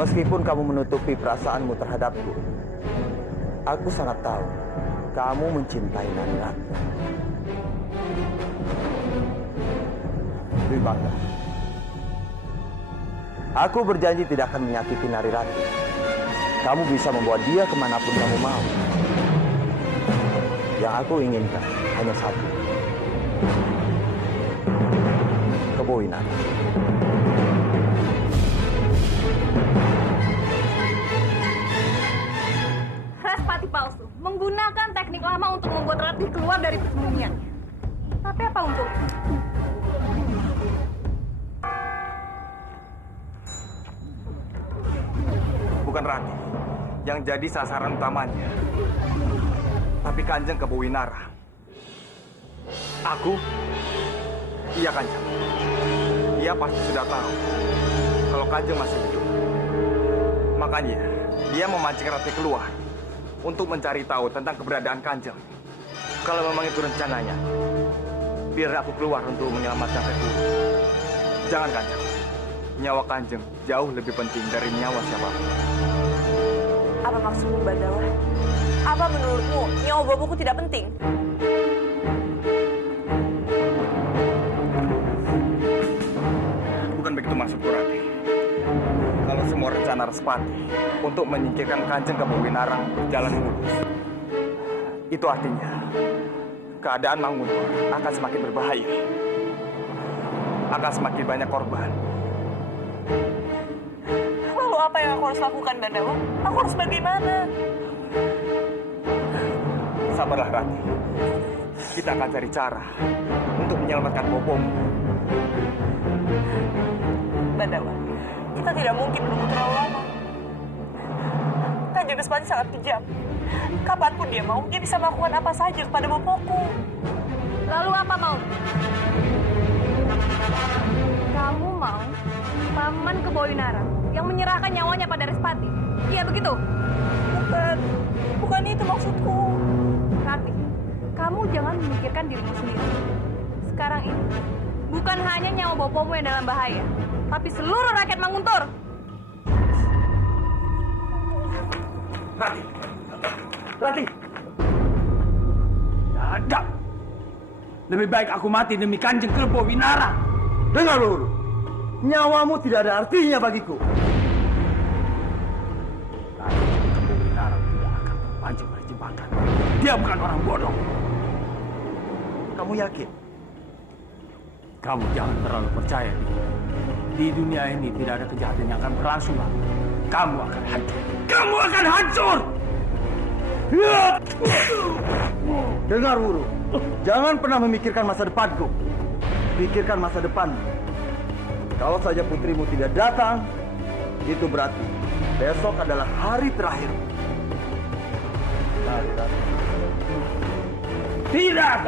Meskipun kamu menutupi perasaanmu terhadapku, aku sangat tahu kamu mencintai Nani Rati. Dwi Bangga, aku berjanji tidak akan menyakiti Nari Rati. Kamu bisa membawa dia kemanapun kamu mau. Yang aku inginkan hanya satu. Kebo Winara. Respati palsu menggunakan teknik lama untuk membuat Ratih keluar dari persembunyiannya. Tapi apa untungnya? Bukan Ratih yang jadi sasaran utamanya, tapi Kanjeng Kebo Winara. Aku? Iya Kanjeng. Dia pasti sudah tahu kalau Kanjeng masih hidup. Makanya dia memancing Ratih keluar untuk mencari tahu tentang keberadaan Kanjeng. Kalau memang itu rencananya, biar aku keluar untuk menyelamatkan Syekh Guru. Jangan Kanjeng. Nyawa Kanjeng jauh lebih penting dari nyawa siapapun. Apa maksudmu, Bandawa? Apa menurutmu nyawa boboku tidak penting? Bukan begitu maksudku, Ratih. Kalau semua rencana Respati untuk menyingkirkan Kanjeng Kebo Winara berjalan mulus, itu artinya keadaan Manguntur akan semakin berbahaya. Akan semakin banyak korban. Lalu apa yang aku harus lakukan, Bandawa? Aku harus bagaimana? Sabarlah, Ratih. Kita akan cari cara untuk menyelamatkan bobomu. Bandawa, kita tidak mungkin menunggu terlalu lama. Kanjeng Respati sangat kejam. Kapanpun dia mau, dia bisa melakukan apa saja kepada bopoku. Lalu apa mau? Kamu mau Paman Kebo Winara yang menyerahkan nyawanya pada Respati? Iya begitu? Bukan itu maksudku. Ratih, kamu jangan memikirkan dirimu sendiri. Sekarang ini, bukan hanya nyawa bopomu yang dalam bahaya, tapi seluruh rakyat Manguntur. Ratih! Ratih! Tidak! Lebih baik aku mati demi Kanjeng Kebo Winara. Dengar dulu, nyawamu tidak ada artinya bagiku. Kanjeng Kebo Winara tidak akan terpancing pada jebakan. Dia bukan orang bodoh. Kamu yakin? Kamu jangan terlalu percaya. Di dunia ini tidak ada kejahatan yang akan berlangsung lama. Kamu akan hancur. Kamu akan hancur! Dengar Wuru, jangan pernah memikirkan masa depanku. Pikirkan masa depanmu. Kalau saja putrimu tidak datang, itu berarti besok adalah hari terakhir. Nari Rati. Tidak!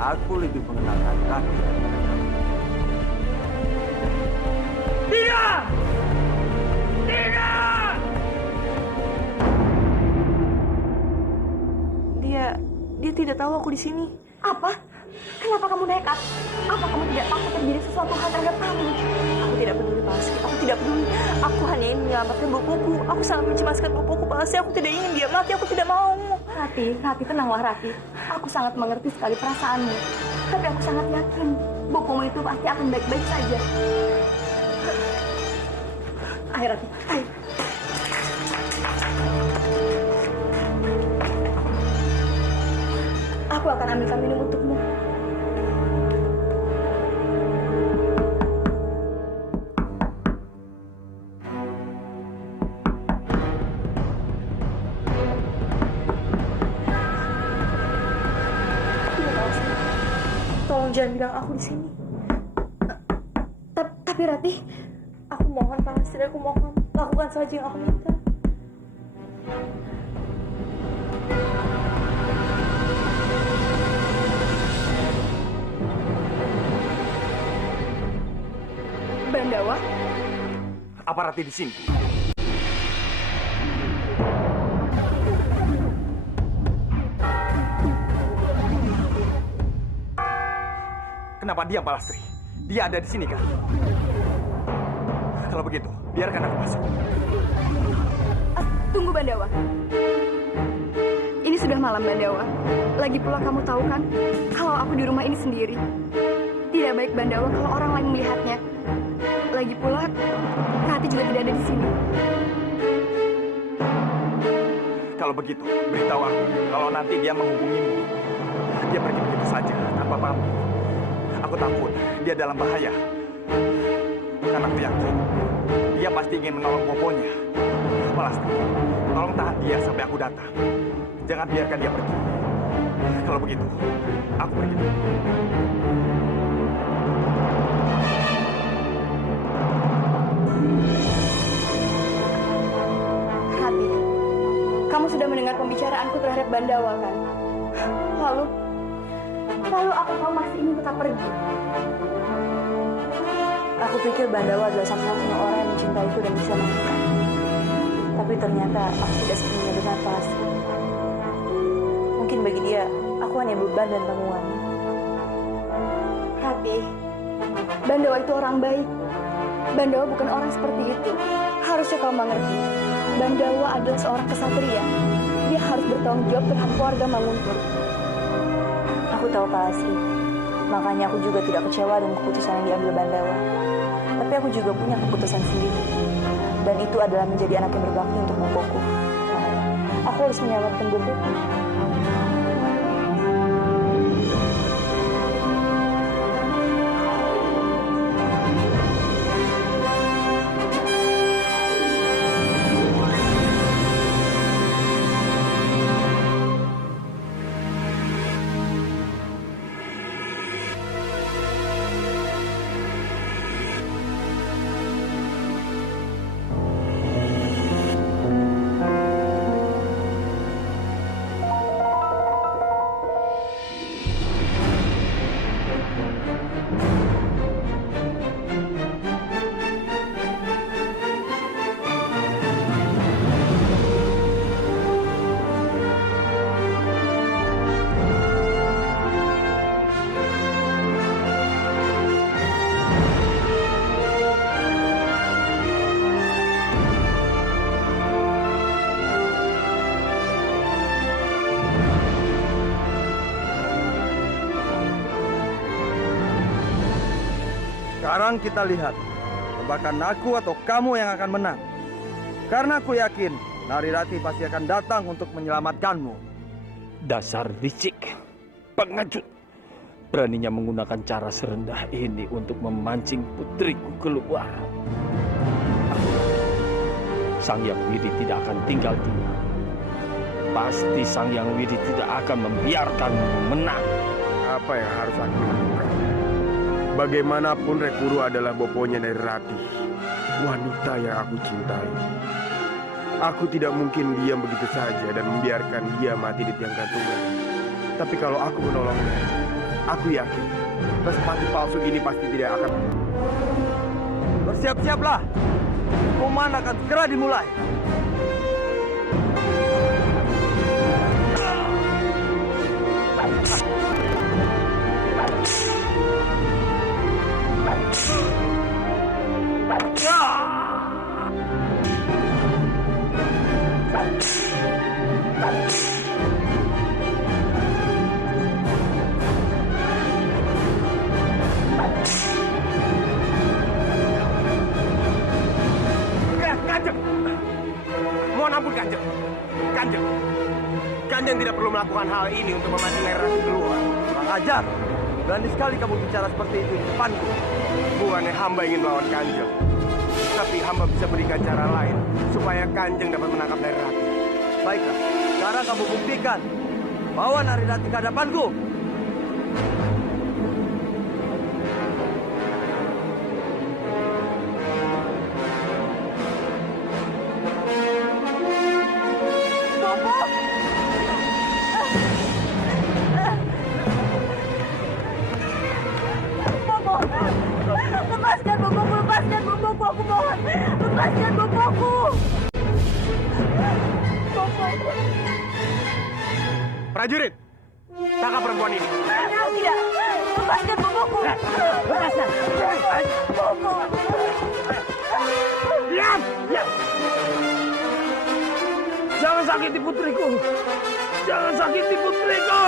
Aku lebih mengenal Nari Rati. Tidak! Tidak! Dia tidak tahu aku di sini. Apa? Kenapa kamu nekat? Apa kamu tidak takut terjadi sesuatu hal terhadap kamu? Aku tidak peduli, Palsi. Aku tidak peduli. Aku hanya ingin menyelamatkan bopoku. Aku sangat mencemaskan bopoku, Palsi. Aku tidak ingin dia mati. Aku tidak mau. Rati, tenanglah, Rati. Aku sangat mengerti sekali perasaanmu. Tapi aku sangat yakin bopomu itu pasti akan baik-baik saja. Ayo, Rati. Ayo. Aku akan ambilkan minum untukmu. Tolong jangan bilang aku di sini. Tapi Ratih, aku mohon Palsi, aku mohon lakukan saja yang aku minta. Bandawa? Apa Ratih di sini? Kenapa diam, Palastri? Dia ada di sini kan? Kalau begitu, biarkan aku masuk. Tunggu Bandawa. Ini sudah malam Bandawa. Lagi pula kamu tahu kan, kalau aku di rumah ini sendiri. Tidak baik Bandawa kalau orang lain melihatnya. Lagi pula, Rati juga tidak ada di sini. Kalau begitu, beritahu aku. Kalau nanti dia menghubungimu, dia pergi begitu saja, tanpa pamit. Aku takut dia dalam bahaya. Karena aku yakin, dia pasti ingin menolong bobonya. Palastri, tolong tahan dia sampai aku datang. Jangan biarkan dia pergi. Kalau begitu, aku pergi dulu. Rati, kamu sudah mendengar pembicaraanku terhadap Bandawa kan? Lalu apa kamu masih ingin tetap pergi? Aku pikir Bandawa adalah satu-satunya orang yang mencintaiku dan bisa menekan. Tapi ternyata aku tidak sepenuhnya benar, Palastri. Mungkin bagi dia, aku hanya beban dan tanggungan. Rati, Bandawa itu orang baik. Bandawa bukan orang seperti itu. Harusnya kau mengerti. Bandawa adalah seorang kesatria. Dia harus bertanggung jawab terhadap keluarga Manguntur. Aku tahu Palastri. Makanya aku juga tidak kecewa dengan keputusan yang diambil Bandawa. Tapi aku juga punya keputusan sendiri. Dan itu adalah menjadi anak yang berbakti untuk boboku. Aku harus menyelamatkan boboku. Sekarang kita lihat, tebakan aku atau kamu yang akan menang. Karena aku yakin Narirati pasti akan datang untuk menyelamatkanmu. Dasar licik, pengecut. Beraninya menggunakan cara serendah ini untuk memancing putriku keluar. Sang Hyang Widi tidak akan tinggal diam. Pasti Sang Hyang Widi tidak akan membiarkanmu menang. Apa yang harus aku lakukan? Bagaimanapun Rekuru adalah boponya Narirati, wanita yang aku cintai. Aku tidak mungkin diam begitu saja dan membiarkan dia mati di tiang gantungan. Tapi kalau aku menolongnya, aku yakin Respati palsu ini pasti tidak akan. Bersiap-siaplah, hukuman akan segera dimulai. Kanjeng! Mohon ampun Kanjeng. Kanjeng tidak perlu melakukan hal ini untuk memancing Narirati keluar. Kurang ajar. Berani sekali kamu bicara seperti itu di depanku. Bukannya hamba ingin melawan Kanjeng, tapi hamba bisa berikan cara lain supaya Kanjeng dapat menangkap Narirati. Baiklah, sekarang kamu buktikan. Bawa Narirati ke hadapanku. Lepaskan boboku, aku mohon. Lepaskan boboku. Prajurit, tangkap perempuan ini. Tidak, lepaskan boboku. Lepaskan. Bobo. sakiti putriku. Jangan sakiti putriku.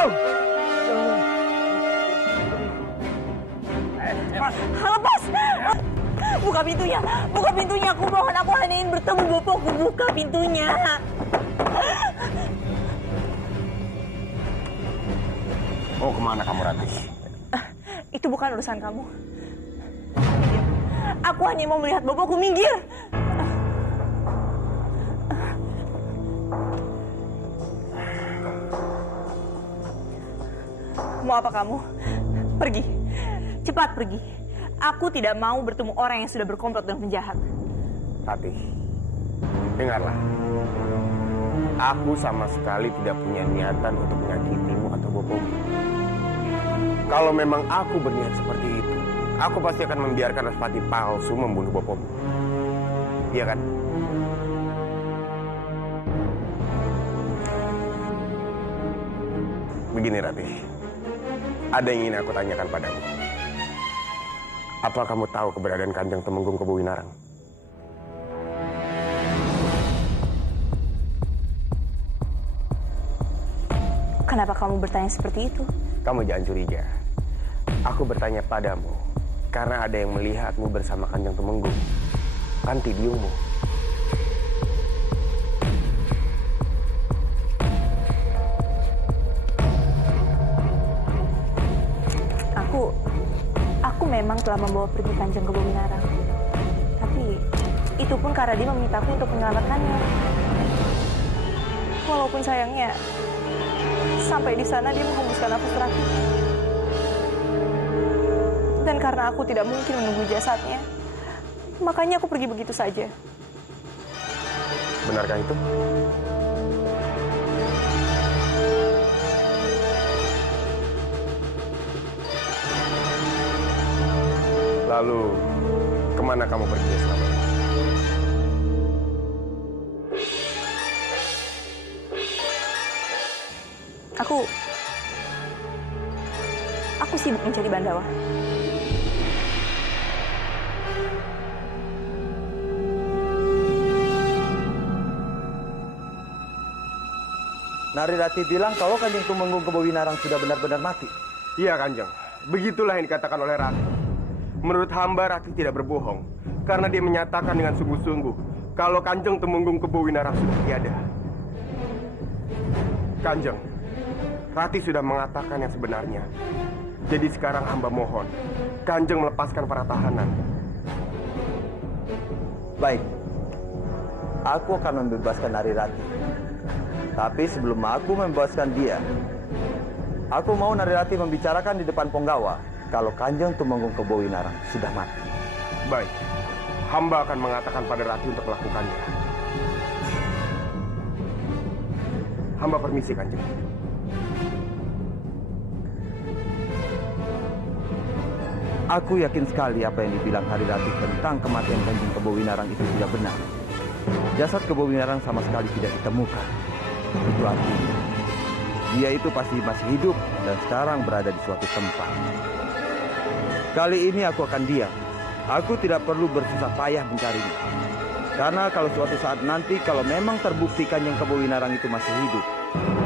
Lepas! Buka pintunya! Buka pintunya! Aku mohon, aku hanya ingin bertemu bopoku. Buka pintunya! Mau kemana kamu, Ratih? Itu bukan urusan kamu. Aku hanya mau melihat bopoku. Minggir! Mau apa kamu? Pergi. Cepat pergi. Aku tidak mau bertemu orang yang sudah berkomplot dengan penjahat. Ratih, dengarlah. Aku sama sekali tidak punya niatan untuk menyakitimu atau bopomu. Kalau memang aku berniat seperti itu, aku pasti akan membiarkan Respati palsu membunuh bopomu. Iya kan? Begini, Ratih. Ada yang ingin aku tanyakan padamu. Apa kamu tahu keberadaan Kanjeng Temenggung Kebowinarang? Kenapa kamu bertanya seperti itu? Kamu jangan curiga. Aku bertanya padamu karena ada yang melihatmu bersama Kanjeng Temenggung. Kan biungmu. Aku memang telah membawa pergi Kanjeng Kebowinarang. Tapi itu pun karena dia memintaku untuk menyelamatkannya. Walaupun sayangnya sampai di sana dia menghembuskan nafas terakhir. Dan karena aku tidak mungkin menunggu jasadnya, makanya aku pergi begitu saja. Benarkah itu? Lalu, kemana kamu pergi selama ini? Aku sibuk mencari Bandawa. Nari Rati bilang kalau Kanjeng Tumenggung Kebowinarang sudah benar-benar mati. Iya, Kanjeng. Begitulah yang dikatakan oleh Rati. Menurut hamba, Rati tidak berbohong. Karena dia menyatakan dengan sungguh-sungguh kalau Kanjeng Temenggung Kebowinarang sudah tiada. Kanjeng, Rati sudah mengatakan yang sebenarnya. Jadi sekarang hamba mohon, Kanjeng melepaskan para tahanan. Baik, aku akan membebaskan Nari Rati. Tapi sebelum aku membebaskan dia, aku mau Nari Rati membicarakan di depan Ponggawa kalau Kanjeng Tumenggung Kebowinarang sudah mati. Baik, hamba akan mengatakan pada Rati untuk melakukannya. Hamba permisi, Kanjeng. Aku yakin sekali apa yang dibilang Nari Rati tentang kematian Kanjeng Kebowinarang itu tidak benar. Jasad Kebowinarang sama sekali tidak ditemukan. Itu artinya dia itu pasti masih hidup dan sekarang berada di suatu tempat. Kali ini aku akan diam. Aku tidak perlu bersusah payah mencarinya. Karena kalau suatu saat nanti kalau memang terbukti Kanjeng Kebowinarang itu masih hidup,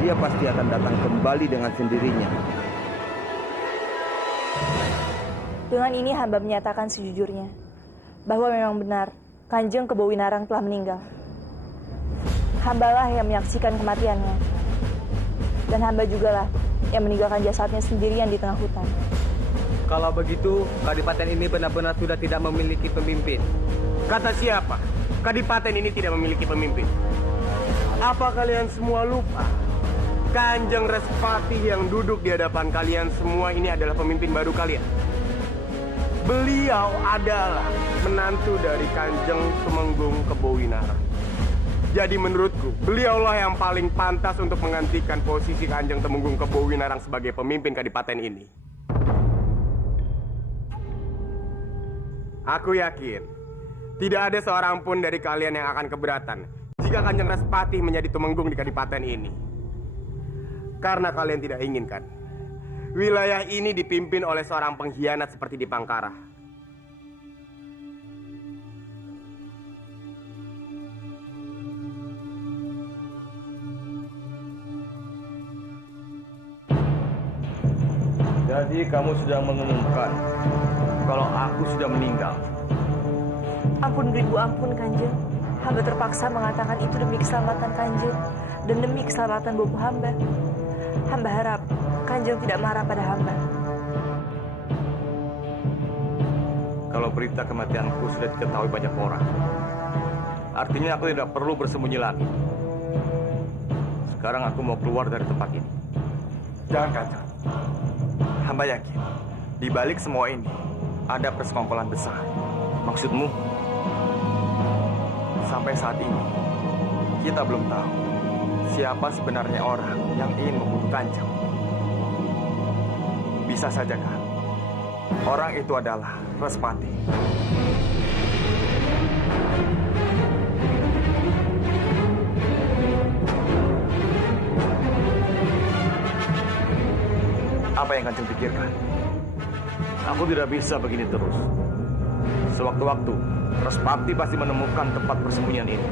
dia pasti akan datang kembali dengan sendirinya. Dengan ini hamba menyatakan sejujurnya bahwa memang benar Kanjeng Kebowinarang telah meninggal. Hambalah yang menyaksikan kematiannya. Dan hamba jugalah yang meninggalkan jasadnya sendirian di tengah hutan. Kalau begitu, kadipaten ini benar-benar sudah tidak memiliki pemimpin. Kata siapa? Kadipaten ini tidak memiliki pemimpin. Apa kalian semua lupa? Kanjeng Respati yang duduk di hadapan kalian semua ini adalah pemimpin baru kalian. Beliau adalah menantu dari Kanjeng Tumenggung Kebowinarang. Jadi menurutku, beliaulah yang paling pantas untuk menggantikan posisi Kanjeng Temenggung Kebowinarang sebagai pemimpin kadipaten ini. Aku yakin, tidak ada seorang pun dari kalian yang akan keberatan jika Kanjeng Respati menjadi Tumenggung di kadipaten ini. Karena kalian tidak inginkan wilayah ini dipimpin oleh seorang pengkhianat seperti Dipangkara. Berarti kamu sudah mengumumkan kalau aku sudah meninggal. Ampun beribu ampun Kanjeng. Hamba terpaksa mengatakan itu demi keselamatan Kanjeng dan demi keselamatan bopo hamba. Hamba harap Kanjeng tidak marah pada hamba. Kalau berita kematianku sudah diketahui banyak orang, artinya aku tidak perlu bersembunyi lagi. Sekarang aku mau keluar dari tempat ini. Jangan, Kanjeng. Hamba yakin, di balik semua ini ada persekongkolan besar. Maksudmu? Sampai saat ini, kita belum tahu siapa sebenarnya orang yang ingin membunuh Kanjeng. Bisa saja kan, orang itu adalah Respati. Apa yang Kanjeng pikirkan? Aku tidak bisa begini terus. Sewaktu-waktu, Respati pasti menemukan tempat persembunyian ini.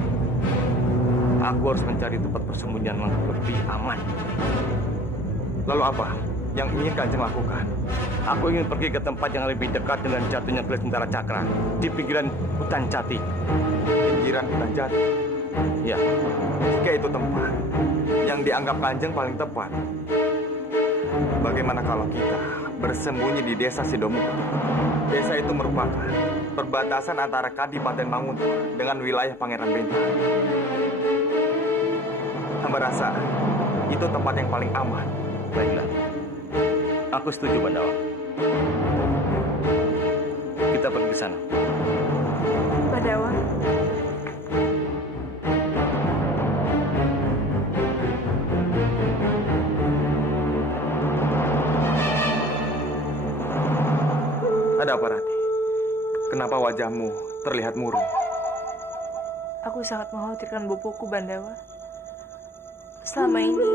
Aku harus mencari tempat persembunyian yang lebih aman. Lalu apa yang ingin Kanjeng lakukan? Aku ingin pergi ke tempat yang lebih dekat dengan jatuhnya Keris Tentara Cakra di pinggiran hutan jati. Pinggiran hutan jati? Ya. Jika itu tempat yang dianggap Kanjeng paling tepat, bagaimana kalau kita bersembunyi di desa Sidomuka? Desa itu merupakan perbatasan antara Kadipaten Manguntuh dengan wilayah Pangeran Bentang. Hamba rasa itu tempat yang paling aman. Baiklah. Aku setuju, Bandawa. Kita pergi ke sana. Bandawa. Ada apa, Rati? Kenapa wajahmu terlihat murung? Aku sangat mengkhawatirkan bopoku, Bandawa. Selama ini,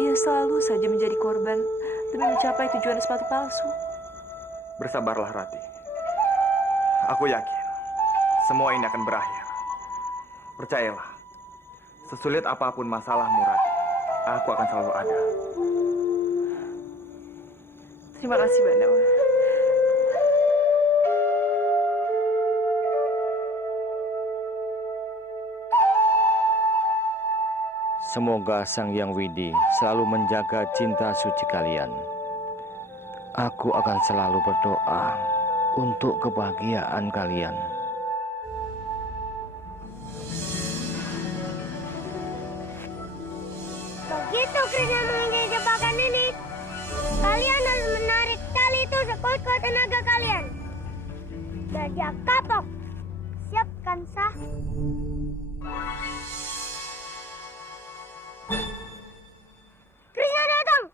dia selalu saja menjadi korban demi mencapai tujuan sepatu palsu. Bersabarlah, Rati. Aku yakin semua ini akan berakhir. Percayalah, sesulit apapun masalahmu, Rati, aku akan selalu ada. Terima kasih, Bandawa. Semoga Sang Hyang Widi selalu menjaga cinta suci kalian. Aku akan selalu berdoa untuk kebahagiaan kalian. Begitu Krishna menginjai jebakan ini, kalian harus menarik tali itu sekuat-kuat tenaga kalian. Dan dia kapok. Siapkan sah. Krishna datang.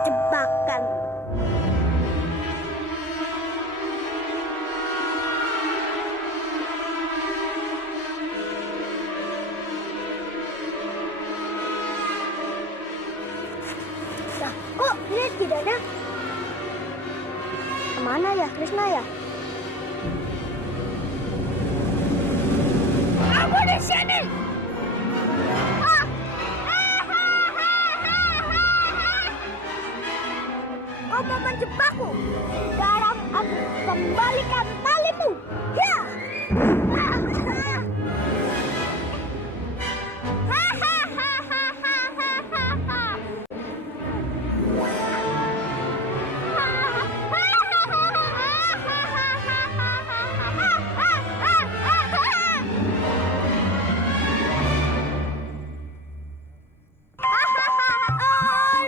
Jebakan. Nah, kok dia tidak ada? Kemana ya Krishna ya? Aku di sini. Kau mau menjebakku? Sekarang aku kembalikan talimu. Ya!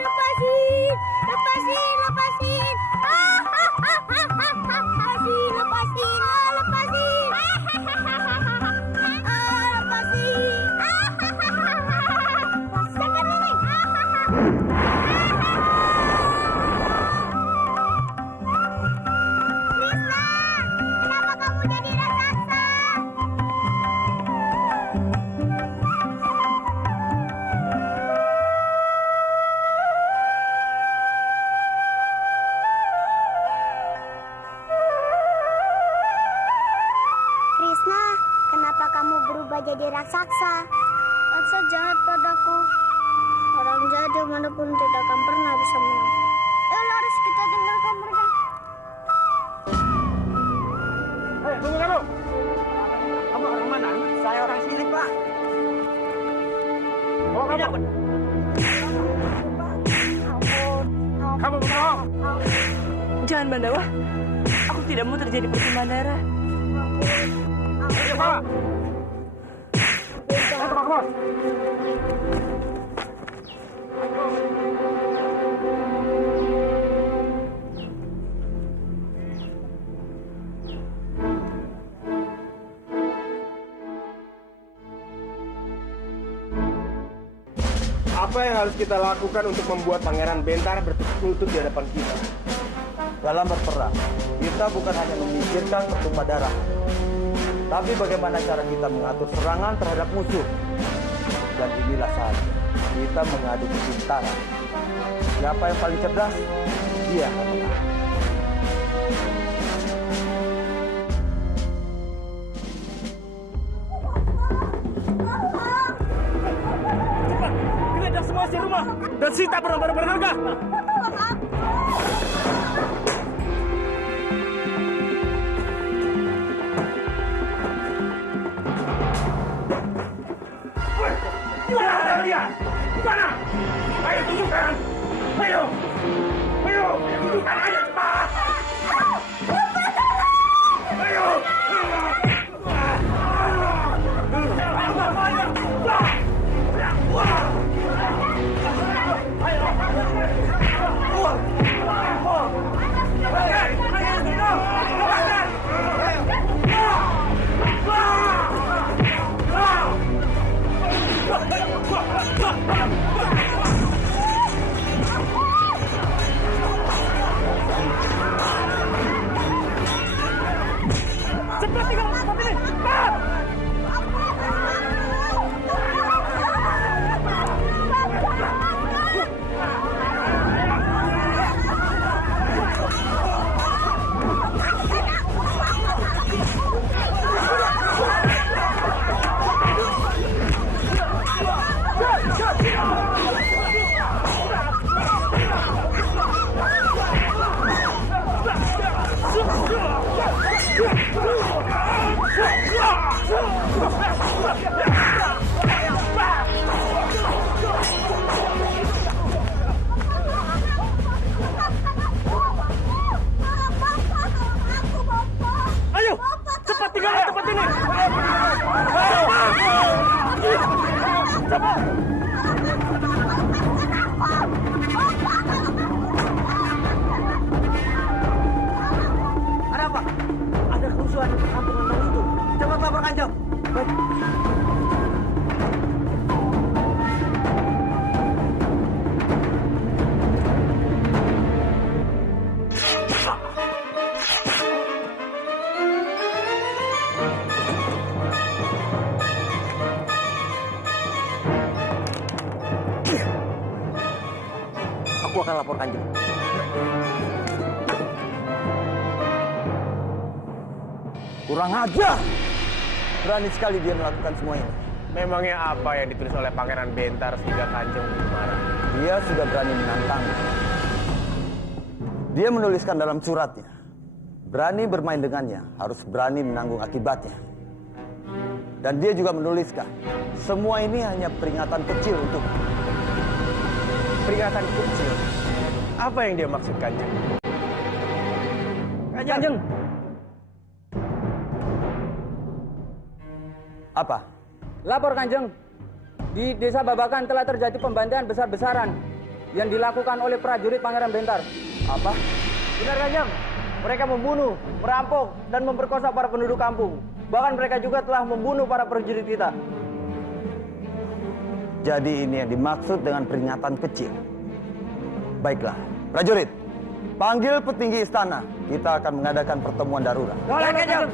Lepasin! Lepasin! Lepasin! Lepasin! Saksa. Saksa jahat padaku. Orang jahat dimanapun tidak akan pernah bisa menang. Ayo Laris, kita tinggalkan mereka. Hei, tunggu kamu! Kamu orang mana? Saya orang sini, Pak. Oh, kamu! Kamu berbohong! Jangan Bandawa. Aku tidak mau terjadi pertumpahan darah. Ayo, Pak! Ayo, Pak Bos! Apa yang harus kita lakukan untuk membuat Pangeran Bentar bertukuk lutut di hadapan kita? Dalam berperang, kita bukan hanya memikirkan pertumpah darah, tapi bagaimana cara kita mengatur serangan terhadap musuh. Dan inilah saatnya kita mengadu kepintaran. Siapa yang paling cerdas, dia akan menang. Geledah semua isi rumah dan sita barang-barang berharga. Mana ada dia? Mana? Ayo tunjukkan! Ayo! Ayo! Tunjukkan ayo cepat! Ayo! Cepat tinggal tempat ini. Cepat! Ayo, cepat tinggalkan tempat ini. Cepat. Ada apa? Ada kerusuhan di perkampungan Bang itu. Cepat laporkan, Jom. Baik. Aku akan laporkan, Jom. Kurang ajar! Berani sekali dia melakukan semua ini. Memangnya apa yang ditulis oleh Pangeran Bentar sehingga Kanjeng marah? Dia sudah berani menantang. Dia menuliskan dalam suratnya, berani bermain dengannya, harus berani menanggung akibatnya. Dan dia juga menuliskan, semua ini hanya peringatan kecil untuk Peringatan kecil. Apa yang dia maksud, Kanjeng? Kanjeng. apa? Lapor Kanjeng, di Desa Babakan telah terjadi pembantaian besar-besaran yang dilakukan oleh prajurit Pangeran Bentar. Apa? Benar Kanjeng, mereka membunuh, merampok, dan memperkosa para penduduk kampung. Bahkan mereka juga telah membunuh para prajurit kita. Jadi ini yang dimaksud dengan peringatan kecil. Baiklah, prajurit, panggil petinggi istana. Kita akan mengadakan pertemuan darurat. Boleh Kanjeng.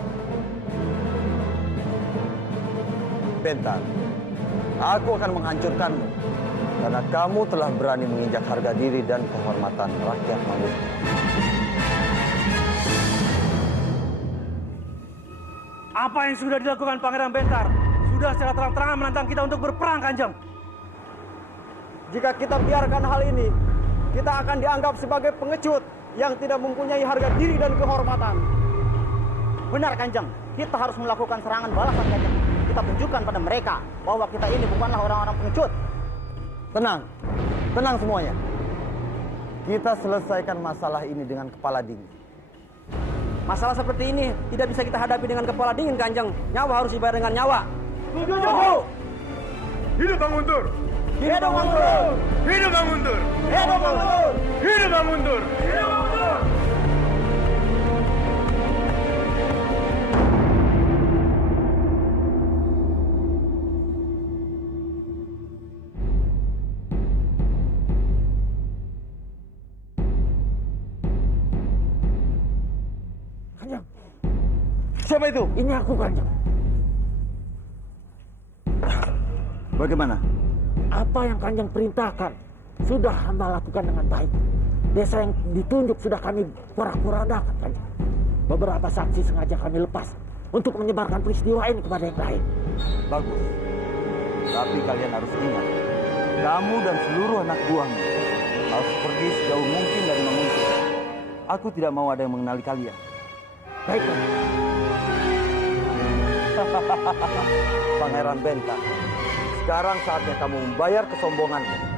Bentar, aku akan menghancurkanmu karena kamu telah berani menginjak harga diri dan kehormatan rakyat Manguntuh. Apa yang sudah dilakukan Pangeran Bentar sudah secara terang-terangan menantang kita untuk berperang, Kanjeng. Jika kita biarkan hal ini, kita akan dianggap sebagai pengecut yang tidak mempunyai harga diri dan kehormatan. Benar, Kanjeng. Kita harus melakukan serangan balasan, Kanjeng. Kita tunjukkan pada mereka bahwa kita ini bukanlah orang-orang pengecut. Tenang, tenang semuanya. Kita selesaikan masalah ini dengan kepala dingin. Masalah seperti ini tidak bisa kita hadapi dengan kepala dingin, Kanjeng. Nyawa harus dibayar dengan nyawa. Setuju! Hidup Bang Guntur! Hidup Bang Guntur! Hidup Bang Guntur! Hidup Bang Guntur! Hidup Bang Guntur! Hidup Bang Guntur! Siapa itu? Ini aku, Kanjeng. Bagaimana? Apa yang Kanjeng perintahkan sudah hamba lakukan dengan baik. Desa yang ditunjuk sudah kami porak-porandakan, Kanjeng. Beberapa saksi sengaja kami lepas untuk menyebarkan peristiwa ini kepada yang lain. Bagus. Tapi kalian harus ingat, kamu dan seluruh anak buahmu harus pergi sejauh mungkin dari Manguntuh. Aku tidak mau ada yang mengenali kalian. Baik, Kanjeng. Pangeran Bentang, sekarang saatnya kamu membayar kesombonganmu.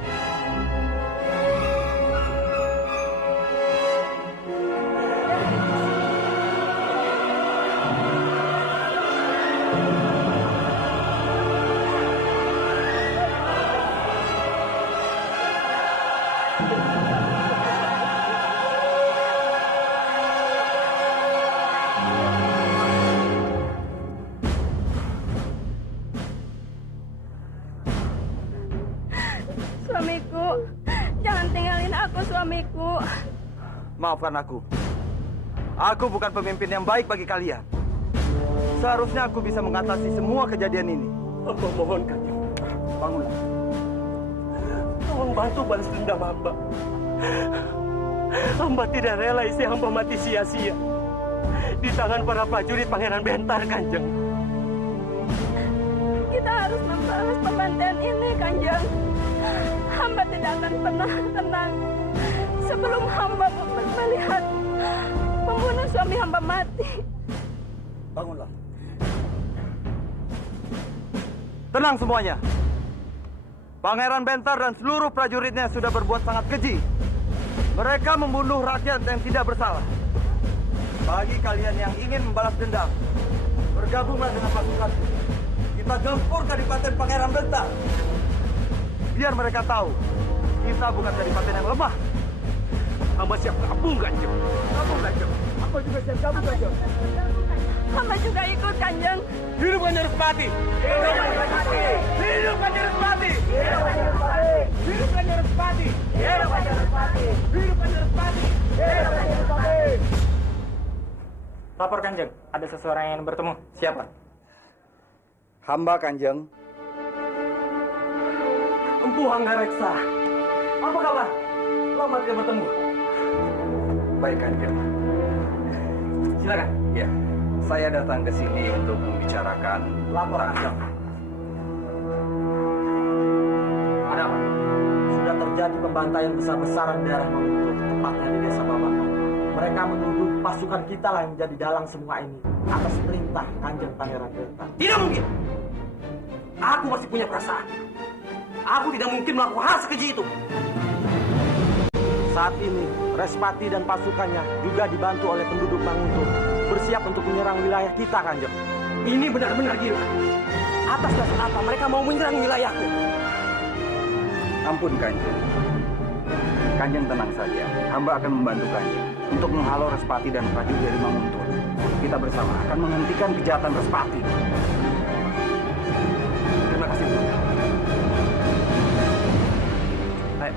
Suamiku, jangan tinggalin aku, suamiku. Maafkan aku. Aku bukan pemimpin yang baik bagi kalian. Seharusnya aku bisa mengatasi semua kejadian ini. Hamba mohon, Kanjeng. Bangunlah. Tolong bantu balas dendam hamba. Hamba tidak rela istri hamba mati sia-sia di tangan para prajurit Pangeran Bentar, Kanjeng. Kita harus membalas pembantaian ini, Kanjeng. Hamba tidak akan pernah tenang sebelum hamba melihat pembunuh suami hamba mati. Bangunlah. Tenang semuanya. Pangeran Bentar dan seluruh prajuritnya sudah berbuat sangat keji. Mereka membunuh rakyat yang tidak bersalah. Bagi kalian yang ingin membalas dendam, bergabunglah dengan pasukan. Kita gempur Kadipaten Pangeran Bentar. Biar mereka tahu, kita bukan Kadipaten yang lemah. Hamba siap gabung, Kanjeng. Gabung, Kanjeng. Apa juga siap gabung, Kanjeng. Hamba juga ikut, Kanjeng. Hidup Kanjeng Respati! Hidup Kanjeng Respati! Hidup Kanjeng Respati! Hidup Kanjeng Respati! Hidup Kanjeng Respati! Hidup Kanjeng Respati! Hidup Kanjeng Respati! Hidup Kanjeng Respati! Lapor, Kanjeng. Ada seseorang yang bertemu. Siapa? Hamba, Kanjeng. Empu Anggareksa. Apa kabar? Lama tidak bertemu. Baik, Kanjeng. Silakan. Ya, saya datang ke sini untuk membicarakan Lapor, Kanjeng. Ada apa? Sudah terjadi pembantaian besar-besaran di daerah Manguntuh, tepatnya di Desa Babakan. Mereka menuduh pasukan kita lah yang menjadi dalang semua ini atas perintah Kanjeng Pangeran Bentar. Tidak mungkin. Aku masih punya perasaan. Aku tidak mungkin melakukan hal sekeji itu. Saat ini, Respati dan pasukannya juga dibantu oleh penduduk Manguntuh bersiap untuk menyerang wilayah kita, Kanjeng. Ini benar-benar gila. Atas dasar apa mereka mau menyerang wilayahku? Ampun, Kanjeng. Kanjeng tenang saja. Hamba akan membantu Kanjeng untuk menghalau Respati dan prajurit dari Manguntuh. Kita bersama akan menghentikan kejahatan Respati. Terima kasih. Ayo.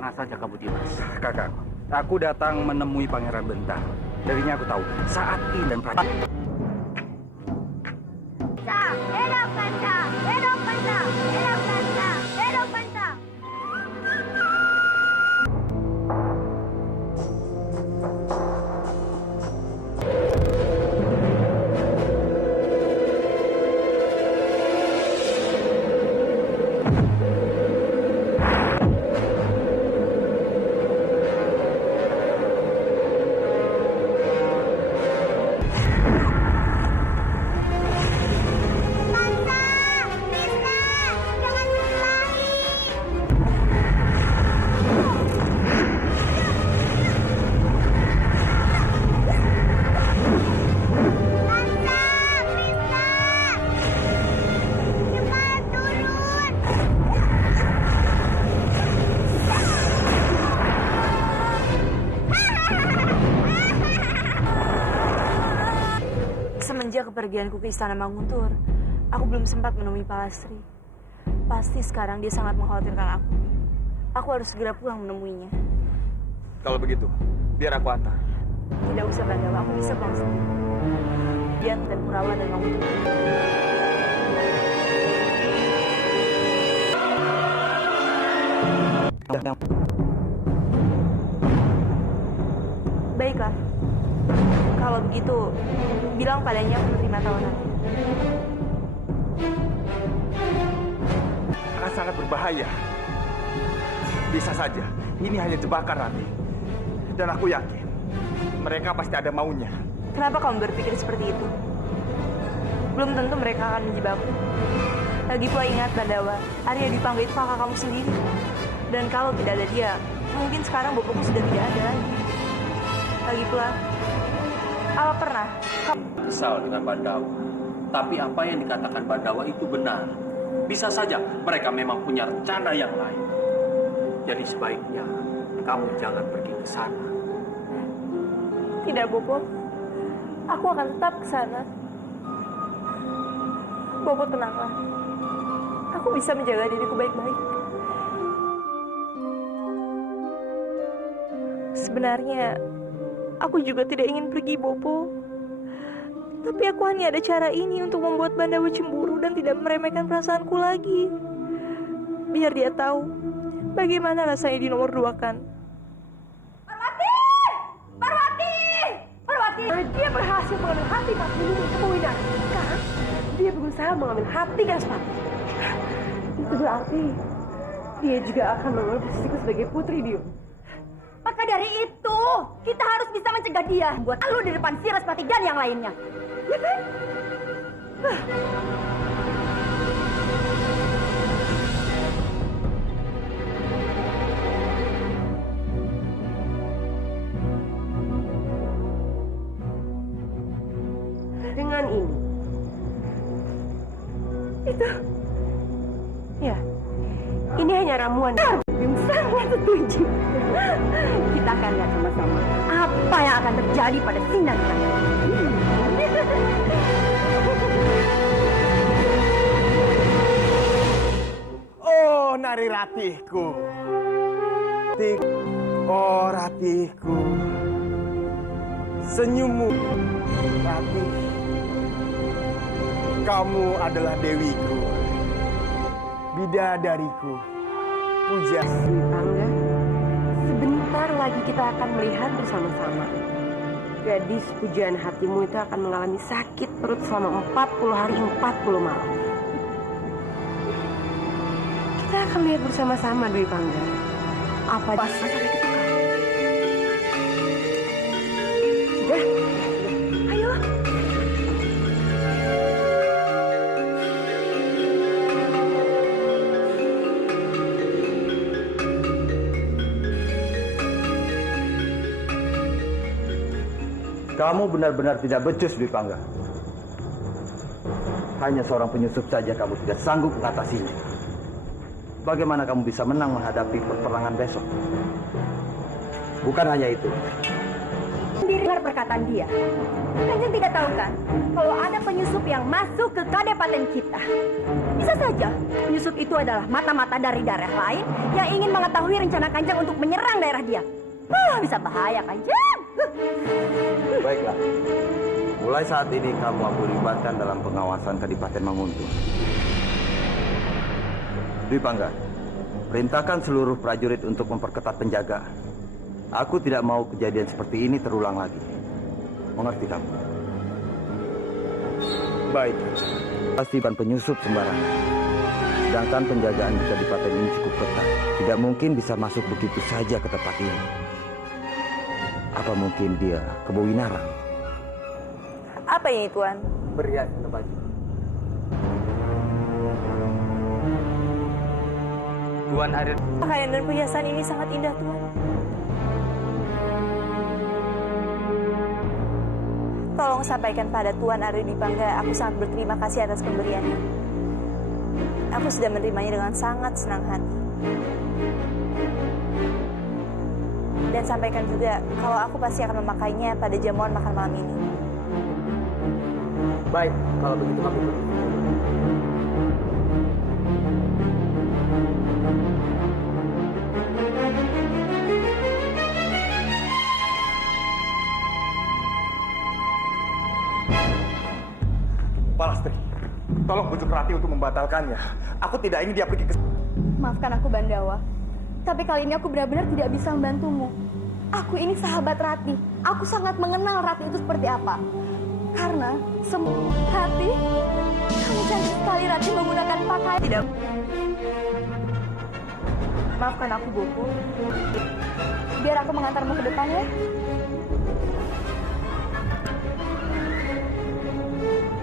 mana saja kamu Dimas? Kakak, aku datang menemui Pangeran Bentar. Darinya aku tahu saat ini dan prajurit. Hidup Panca! Hidup Panca! Hidup Panca! Hidup Panca! Semenjak kepergianku ke Istana Manguntur, aku belum sempat menemui Palastri. Pasti sekarang dia sangat mengkhawatirkan aku. Aku harus segera pulang menemuinya. Kalau begitu, biar aku antar. Tidak usah Bandawa, aku bisa pulang sendiri. Dian dan Kurawa dan Manguntur. Baiklah. Kalau begitu, bilang padanya aku menerima tawanan. Akan sangat berbahaya. Bisa saja, ini hanya jebakan Rati. Dan aku yakin, mereka pasti ada maunya. Kenapa kamu berpikir seperti itu? Belum tentu mereka akan menjebakku. Lagi pula ingat Bandawa, Arya Dwi itu kakak kamu sendiri. Dan kalau tidak ada dia, mungkin sekarang bapakku sudah tidak ada lagi. Lagi pula, apa pernah Kesal dengan Bandawa. Tapi apa yang dikatakan Bandawa itu benar. Bisa saja mereka memang punya rencana yang lain. Jadi sebaiknya kamu jangan pergi ke sana. Tidak, Bopo. Aku akan tetap ke sana. Bopo tenanglah. Aku bisa menjaga diriku baik-baik. Sebenarnya, aku juga tidak ingin pergi, Bopo. Tapi aku hanya ada cara ini untuk membuat Bandawa cemburu dan tidak meremehkan perasaanku lagi. Biar dia tahu bagaimana rasanya di nomor 2-kan. Parwati! Parwati! Dia berhasil mengambil hati Pak Gunung Kepewinaan. Sekarang dia berusaha mengambil hati Gaspati. Itu berarti dia juga akan mengambil posisiku sebagai putri Biung. Maka dari itu, kita harus bisa mencegah dia. Buat lu di depan Siraspati dan yang lainnya. Ya kan? Dengan ini. Itu. Ya. Ini hanya ramuan. Biung sangat setuju. Kita akan lihat sama-sama apa yang akan terjadi pada Sinan. Oh, Nari Ratihku. Oh, Ratihku. Senyummu, Ratih. Kamu adalah dewiku. Bidadariku. Puja. Angga, sebentar lagi kita akan melihat bersama-sama. Gadis pujaan hatimu itu akan mengalami sakit perut selama 40 hari 40 malam. Kita akan lihat bersama-sama, Dwi Pangga. Apa masalah itu? Sudah? Ayo. Kamu benar-benar tidak becus, Dwi Pangga. Hanya seorang penyusup saja kamu tidak sanggup mengatasinya. Bagaimana kamu bisa menang menghadapi peperangan besok? Bukan hanya itu. Dengar perkataan dia. Kanjeng tidak tahu kan, kalau ada penyusup yang masuk ke kadipaten kita. Bisa saja penyusup penyusup itu adalah mata-mata dari daerah lain yang ingin mengetahui rencana Kanjeng untuk menyerang daerah dia. Bisa bahaya, Kanjeng. Baiklah. Mulai saat ini kamu aku libatkan dalam pengawasan Kadipaten Manguntung. Dwi Pangga, perintahkan seluruh prajurit untuk memperketat penjagaan. Aku tidak mau kejadian seperti ini terulang lagi. Mengerti kamu? Baik. Pastikan penyusup sembarangan. Sedangkan penjagaan di Kadipaten ini cukup ketat. Tidak mungkin bisa masuk begitu saja ke tempat ini. Apa mungkin dia ke Bowinarang? Apa ini, Tuan? Berian baju. Tuan ada... Pakaian dan perhiasan ini sangat indah, Tuan. Tolong sampaikan pada Tuan Arya Dwi Pangga, aku sangat berterima kasih atas pemberiannya. Aku sudah menerimanya dengan sangat senang hati. Dan sampaikan juga kalau aku pasti akan memakainya pada jamuan makan malam ini. Baik, kalau begitu kami pergi. Palastri, tolong bujuk Rati untuk membatalkannya. Aku tidak ingin dia pergi ke... Maafkan aku, Bandawa. Tapi kali ini aku benar-benar tidak bisa membantumu. Aku ini sahabat Rati. Aku sangat mengenal Rati itu seperti apa. Karena Rati, kamu cantik sekali, Rati, menggunakan pakaian. Tidak. Maafkan aku, Bopo. Biar aku mengantarmu ke depan ya.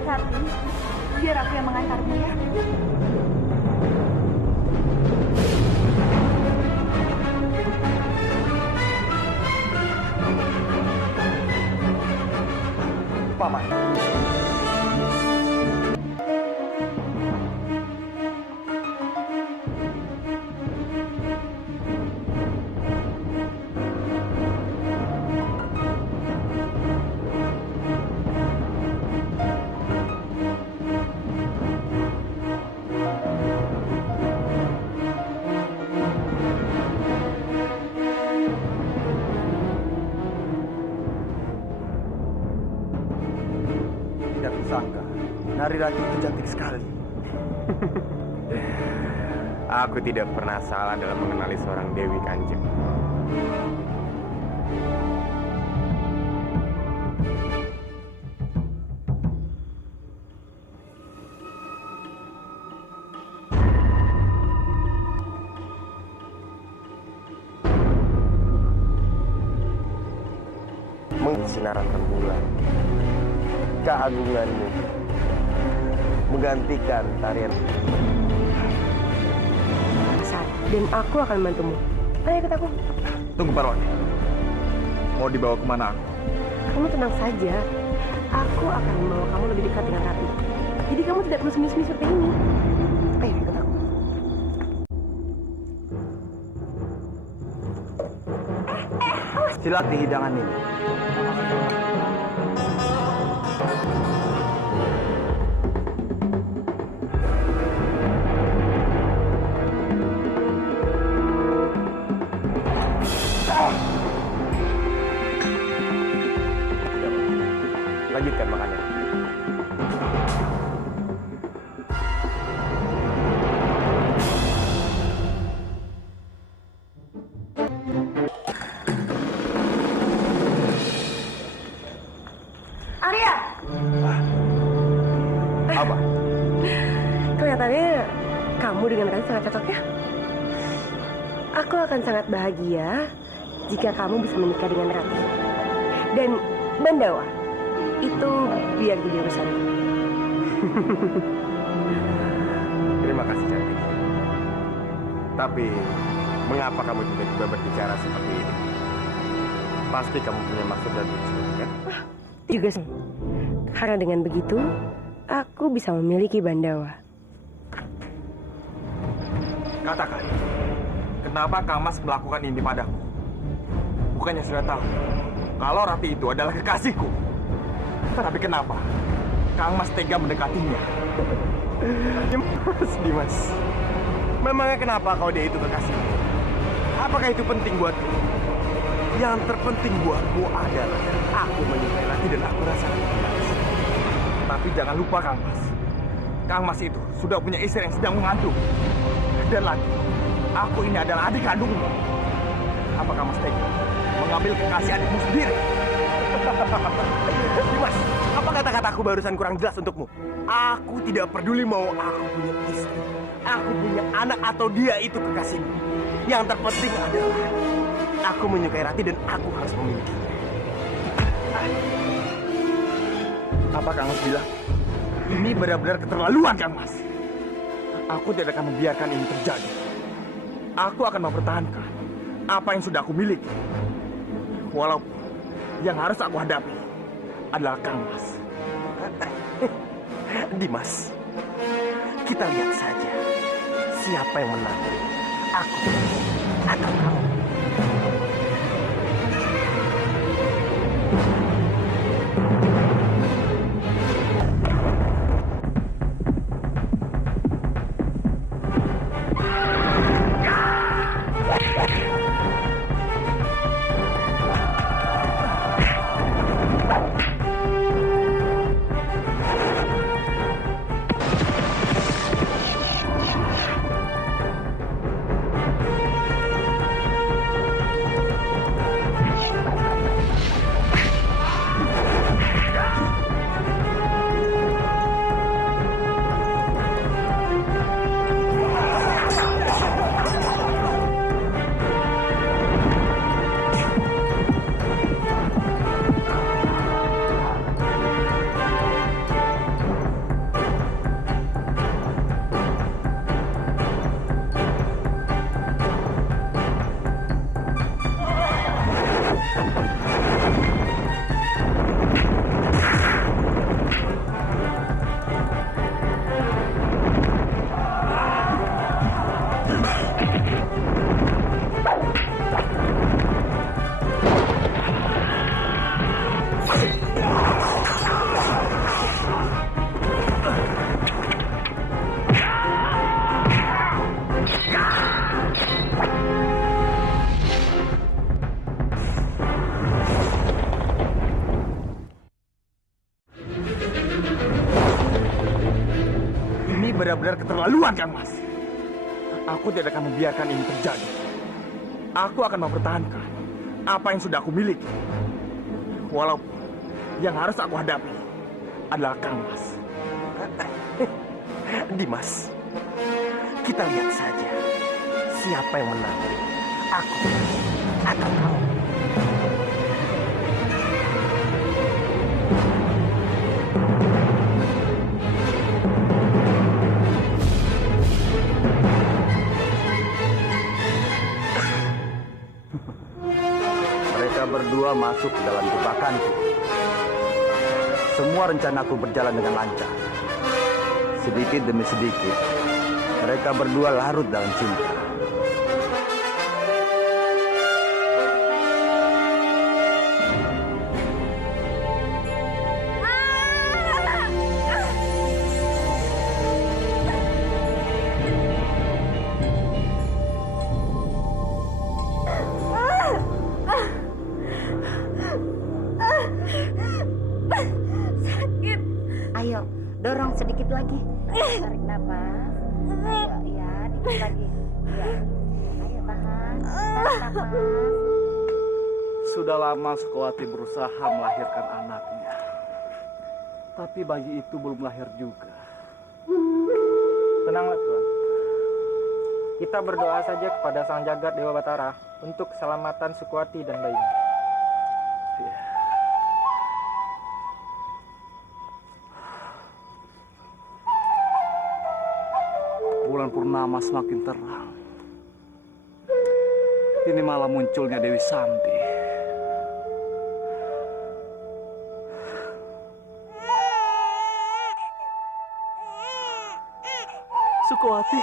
Rati, biar aku yang mengantarmu ya. Paman. Tidak kusangka, Nari Rati itu cantik sekali. Aku tidak pernah salah dalam mengenali seorang Dewi Kanjeng. Sinaran rembulan, keagunganmu menggantikan tarian. Dan aku akan membantumu. Ayo ikut aku. Tunggu, Parwati. Mau dibawa kemana aku? Kamu tenang saja. Aku akan membawa kamu lebih dekat dengan Rati. Jadi kamu tidak perlu sembunyi-sembunyi seperti ini. Ayo ikut aku. Silat di hidangan ini. Lanjutkan makannya. Arya! Apa? Kelihatannya kamu dengan Rati sangat cocok ya. Aku akan sangat bahagia jika kamu bisa menikah dengan Rati. Dan Bandawa, itu biar jadi urusanku. Terima kasih, cantik. Tapi, mengapa kamu tiba-tiba berbicara seperti ini? Pasti kamu punya maksud dan tujuan, kan? Juga sih. Karena dengan begitu, aku bisa memiliki Bandawa. Katakan, kenapa Kamas melakukan ini padaku? Bukannya sudah tahu kalau Rati itu adalah kekasihku. Tapi kenapa Kang Mas tega mendekatinya? Dimas, Memangnya kenapa kau dia itu kekasihmu? Apakah itu penting buatku? Yang terpenting buatku adalah aku menyukai Ratih dan aku rasakan kembali. Tapi jangan lupa Kang Mas. Kang Mas itu sudah punya istri yang sedang mengandung. Dan lagi, aku ini adalah adik kandungmu. Apakah Mas tega mengambil kekasih adikmu sendiri? Dimas, apa kata-kataku barusan kurang jelas untukmu? Aku tidak peduli mau aku punya istri, aku punya anak atau dia itu kekasihmu. Yang terpenting adalah aku menyukai Ratih dan aku harus memilikinya. Apa Kang Mas bilang? Ini benar-benar keterlaluan Kang Mas. Aku tidak akan membiarkan ini terjadi. Aku akan mempertahankan apa yang sudah aku miliki. Walaupun yang harus aku hadapi adalah Kang Mas. Dimas, kita lihat saja siapa yang menang. Aku atau kamu. Benar-benar keterlaluan Kang Mas. Aku tidak akan membiarkan ini terjadi. Aku akan mempertahankan apa yang sudah aku miliki. Walaupun yang harus aku hadapi adalah Kang Mas. Dimas, kita lihat saja siapa yang menang. Aku atau kamu. Berdua masuk ke dalam jebakanku. Semua rencanaku berjalan dengan lancar. Sedikit demi sedikit, mereka berdua larut dalam cinta. Dorong sedikit lagi. Tarik nafas. Ya, dikit lagi. Ya. Ayo tahan. Tarik nafas. Sudah lama Sukwati berusaha melahirkan anaknya. Tapi bayi itu belum lahir juga. Tenanglah Tuan. Kita berdoa saja kepada Sang Jagat Dewa Batara untuk keselamatan Sukwati dan bayinya. Ya. Bulan purnama semakin terang. Ini malah munculnya Dewi Sambi. Sukwati,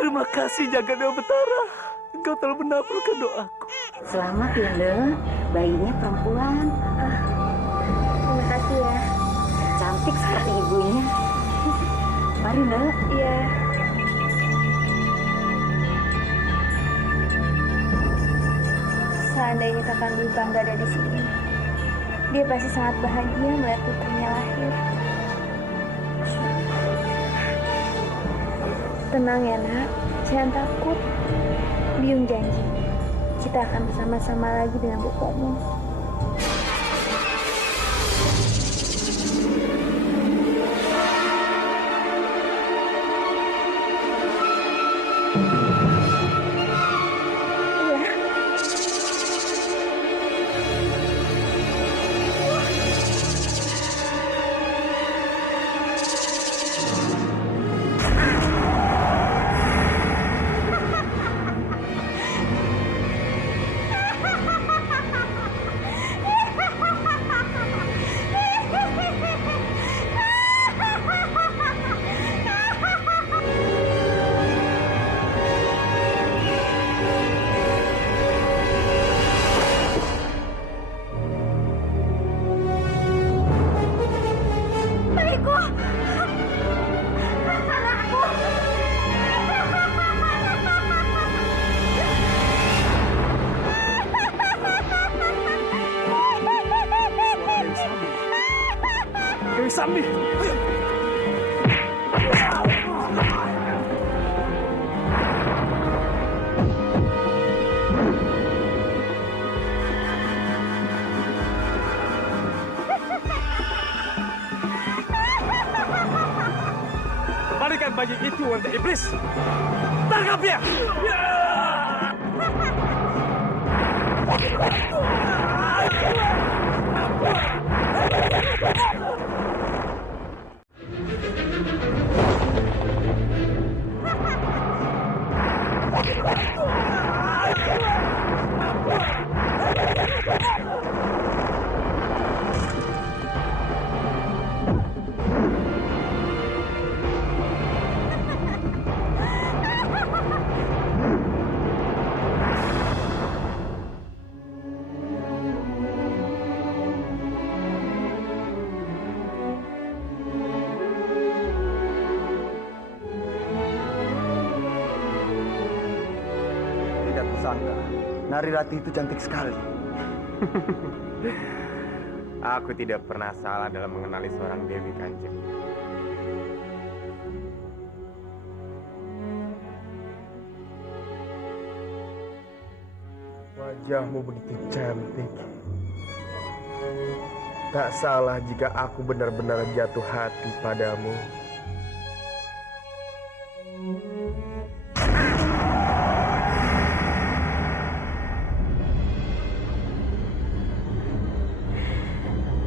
terima kasih Jagat Dewa Batara. Engkau telah mengabulkan doaku. Selamat ya, Le. Bayinya perempuan. Terima kasih ya. Cantik seperti ibunya. Mari, Nak. Iya. Seandainya Kakang Dwi Pangga ada di sini, dia pasti sangat bahagia melihat putrinya lahir. Tenang ya, Nak. Jangan takut. Biung janji, kita akan bersama-sama lagi dengan bapakmu. Sambi. Kembalikan bayi itu untuk iblis. Tangkap dia. Sangka, Nari Rati itu cantik sekali. Aku tidak pernah salah dalam mengenali seorang Dewi Kanjeng. Wajahmu begitu cantik. Tak salah jika aku benar-benar jatuh hati padamu.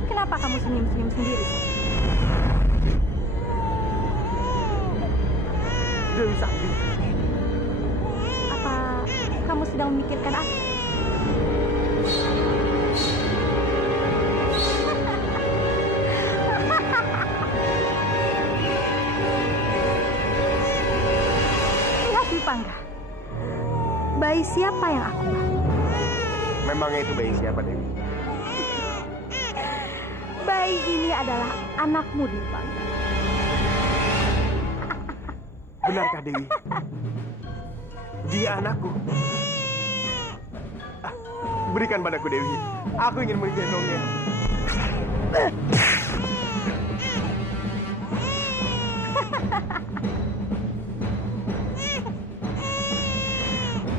Kenapa kamu senyum-senyum sendiri? Dewi Sakti. Apa kamu sedang memikirkan aku? Lihat Dwi Pangga. Bayi siapa yang aku mau? Memangnya itu bayi siapa, Dewi? Bayi ini adalah anakmu, Dwi Pangga. Benarkah, Dewi? Dia anakku. Berikan padaku, Dewi. Aku ingin menggendongnya.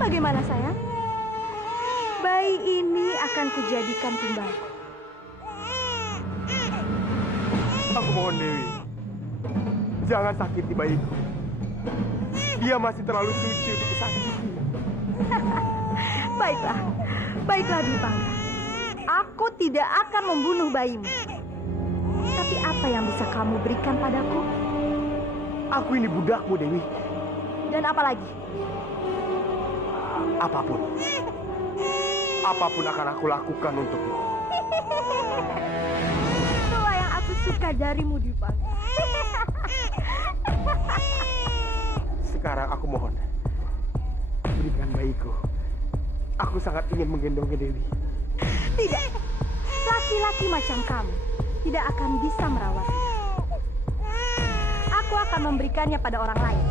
Bagaimana, sayang? Bayi ini akan kujadikan tumbalku. Aku mohon, Dewi. Jangan sakiti bayiku. Dia masih terlalu suci untuk disakiti. Baiklah. Baiklah, Dwi Pangga. Aku tidak akan membunuh bayimu. Tapi apa yang bisa kamu berikan padaku? Aku ini budakmu, Dewi. Dan apa lagi? Apapun. Apapun akan aku lakukan untukmu. Itulah yang aku suka darimu, Dwi Pangga. Sekarang aku mohon, berikan bayiku. Aku sangat ingin menggendongnya, Dewi. Tidak. Laki-laki macam kamu tidak akan bisa merawatnya. Aku akan akan memberikannya pada orang lain.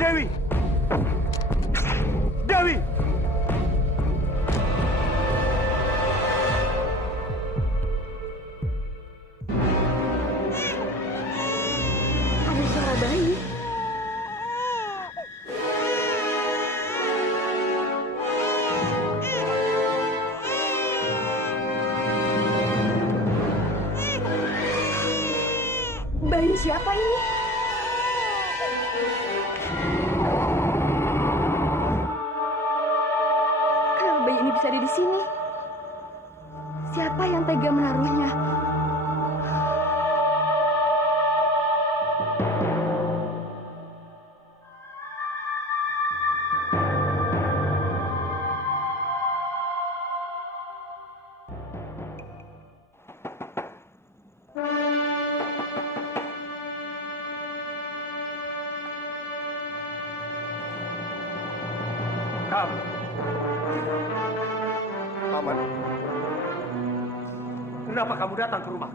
Dewi! Dewi! Ada suara bayi. Bayi siapa ini? Kenapa bayi ini bisa ada di sini? Siapa yang tega menaruhnya? Kamu. Paman. Kenapa kamu datang ke rumah?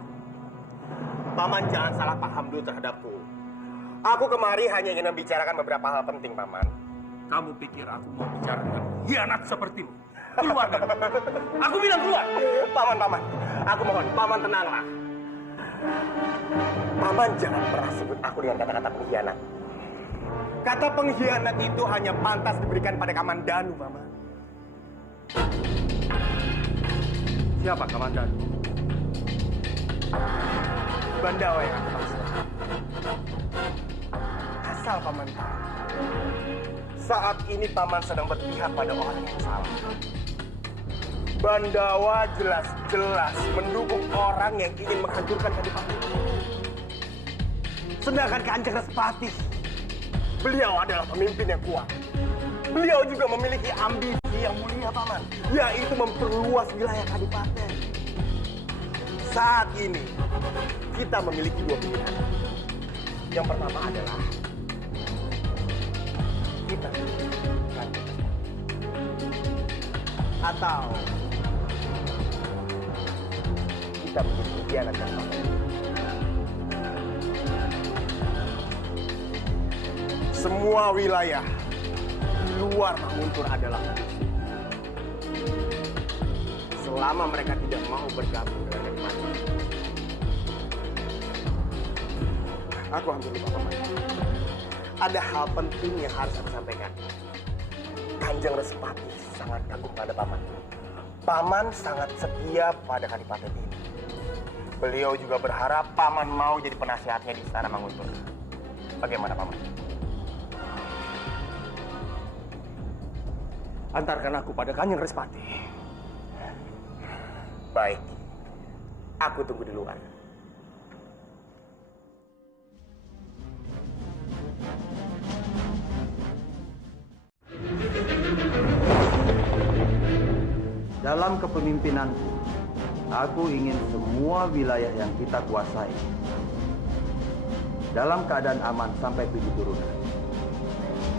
Paman jangan salah paham dulu terhadapku. Aku kemari hanya ingin membicarakan beberapa hal penting, Paman. Kamu pikir aku mau bicara dengan hianat sepertimu? Keluar dari rumah. Aku bilang keluar. Paman. Aku mohon, Paman tenanglah. Paman jangan pernah sebut aku dengan kata-kata pengkhianat. Kata pengkhianat itu hanya pantas diberikan pada Kamandanu, Paman. Siapa Kamandanu? Bandawa yang aku maksud. Asal Paman tahu, saat ini Paman sedang berpihak pada orang yang salah. Bandawa jelas-jelas mendukung orang yang ingin menghancurkan Kadipaten. Sedangkan Kanjeng Respati, beliau adalah pemimpin yang kuat. Beliau juga memiliki ambisi yang mulia, Paman, yaitu memperluas wilayah Kadipaten. Saat ini, kita memiliki dua pilihan. Yang pertama adalah kita atau kita menjadi pengkhianat dan Paman. Semua wilayah di luar Manguntur adalah musuh. Selama mereka tidak mau bergabung dengan Kadipaten. Aku hampir lupa, Paman. Ada hal penting yang harus aku sampaikan. Kanjeng Respati sangat kagum pada Paman. Paman sangat setia pada Kadipaten ini. Beliau juga berharap Paman mau jadi penasihatnya di Istana Manguntur. Bagaimana, Paman? Antarkan aku pada Kanjeng Respati. Baik. Aku tunggu di luar. Dalam kepemimpinanku, aku ingin semua wilayah yang kita kuasai dalam keadaan aman sampai 7 turunan.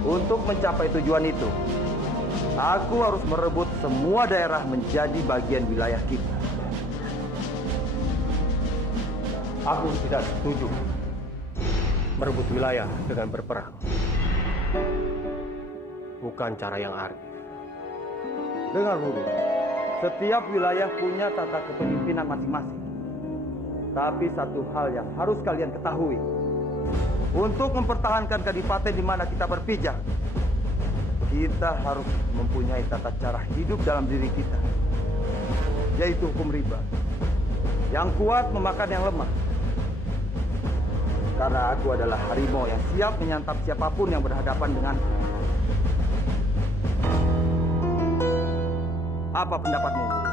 Untuk mencapai tujuan itu, aku harus merebut semua daerah menjadi bagian wilayah kita. Aku tidak setuju merebut wilayah dengan berperang. Bukan cara yang arif. Dengar, Guru. Setiap wilayah punya tata kepemimpinan masing-masing. Tapi satu hal yang harus kalian ketahui. Untuk mempertahankan Kadipaten di mana kita berpijak, kita harus mempunyai tata cara hidup dalam diri kita. Yaitu hukum riba. Yang kuat memakan yang lemah. Karena aku adalah harimau yang siap menyantap siapapun yang berhadapan denganku. Apa pendapatmu, Guru?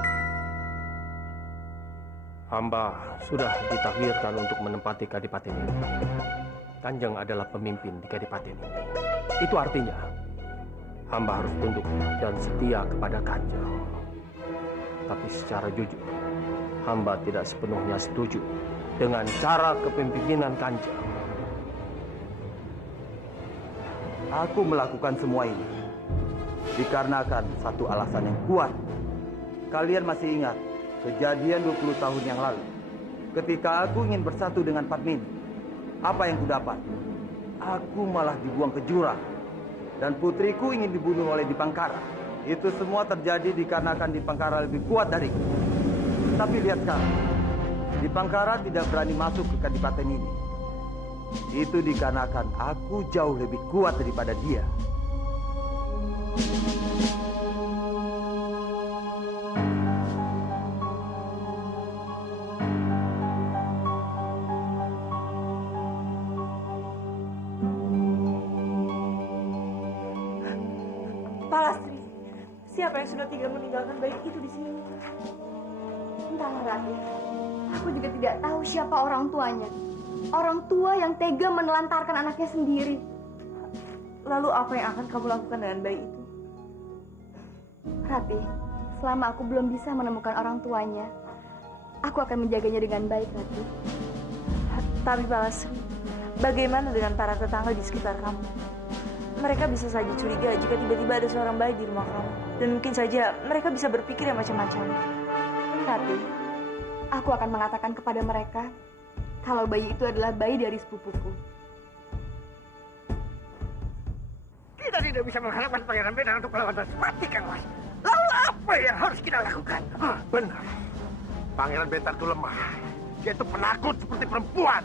Hamba sudah ditakdirkan untuk menempati Kadipaten ini. Kanjeng adalah pemimpin di Kadipaten ini. Itu artinya hamba harus tunduk dan setia kepada Kanjeng. Tapi secara jujur, hamba tidak sepenuhnya setuju dengan cara kepemimpinan Kanjeng. Aku melakukan semua ini dikarenakan satu alasan yang kuat. Kalian masih ingat kejadian 20 tahun yang lalu? Ketika aku ingin bersatu dengan Padmini, apa yang kudapat? Aku malah dibuang ke jurang. Dan putriku ingin dibunuh oleh Dipangkara. Itu semua terjadi dikarenakan Dipangkara lebih kuat dariku. Tapi lihat sekarang, Dipangkara tidak berani masuk ke kadipaten ini. Itu dikarenakan aku jauh lebih kuat daripada dia. Palastri, siapa yang sudah tega meninggalkan bayi itu di sini? Entahlah, Rati. Aku juga tidak tahu siapa orang tuanya. Orang tua yang tega menelantarkan anaknya sendiri. Lalu apa yang akan kamu lakukan dengan bayi itu? Rati, selama aku belum bisa menemukan orang tuanya, aku akan menjaganya dengan baik, Rati. Tapi Palastri, bagaimana dengan para tetangga di sekitar kamu? Mereka bisa saja curiga jika tiba-tiba ada seorang bayi di rumah kamu. Dan mungkin saja mereka bisa berpikir yang macam-macam. Rati, aku akan mengatakan kepada mereka kalau bayi itu adalah bayi dari sepupuku. Kita tidak bisa mengharapkan Pangeran Bentar untuk melawan Respati, Kang Mas. Lalu apa yang harus kita lakukan? Benar. Pangeran Bentar itu lemah. Dia itu penakut seperti perempuan.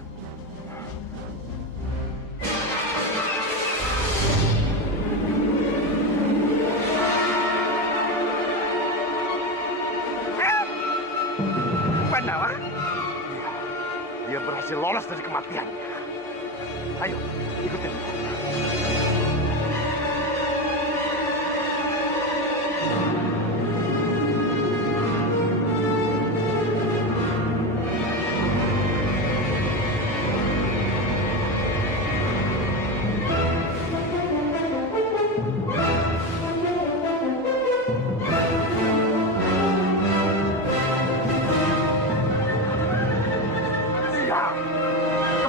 Pandawa? Dia berhasil lolos dari kematiannya. Ayo, ikutin.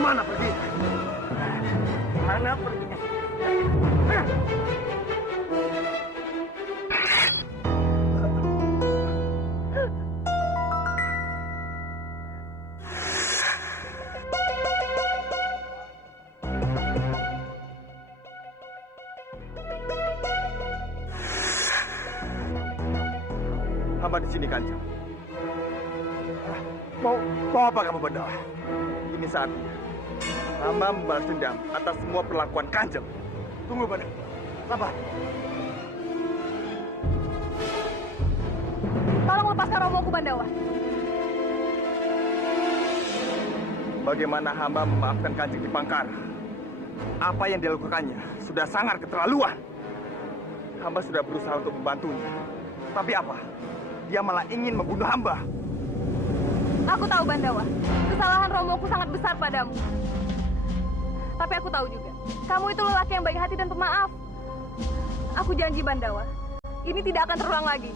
Kemana pergi? Mana perginya? Hamba di sini, Kanjeng. Mau apa kamu, Bandawa? Ini saatnya. Hamba membalas dendam atas semua perlakuan Kanjeng. Tunggu, Bandawa. Sabar. Tolong lepaskan romoku, Bandawa. Bagaimana hamba memaafkan Kanjeng Dipangkara? Apa yang dilakukannya sudah sangat keterlaluan. Hamba sudah berusaha untuk membantunya. Tapi apa? Dia malah ingin membunuh hamba. Aku tahu, Bandawa. Kesalahan romoku sangat besar padamu. Tapi aku tahu juga, kamu itu lelaki yang baik hati dan pemaaf. Aku janji, Bandawa, ini tidak akan terulang lagi.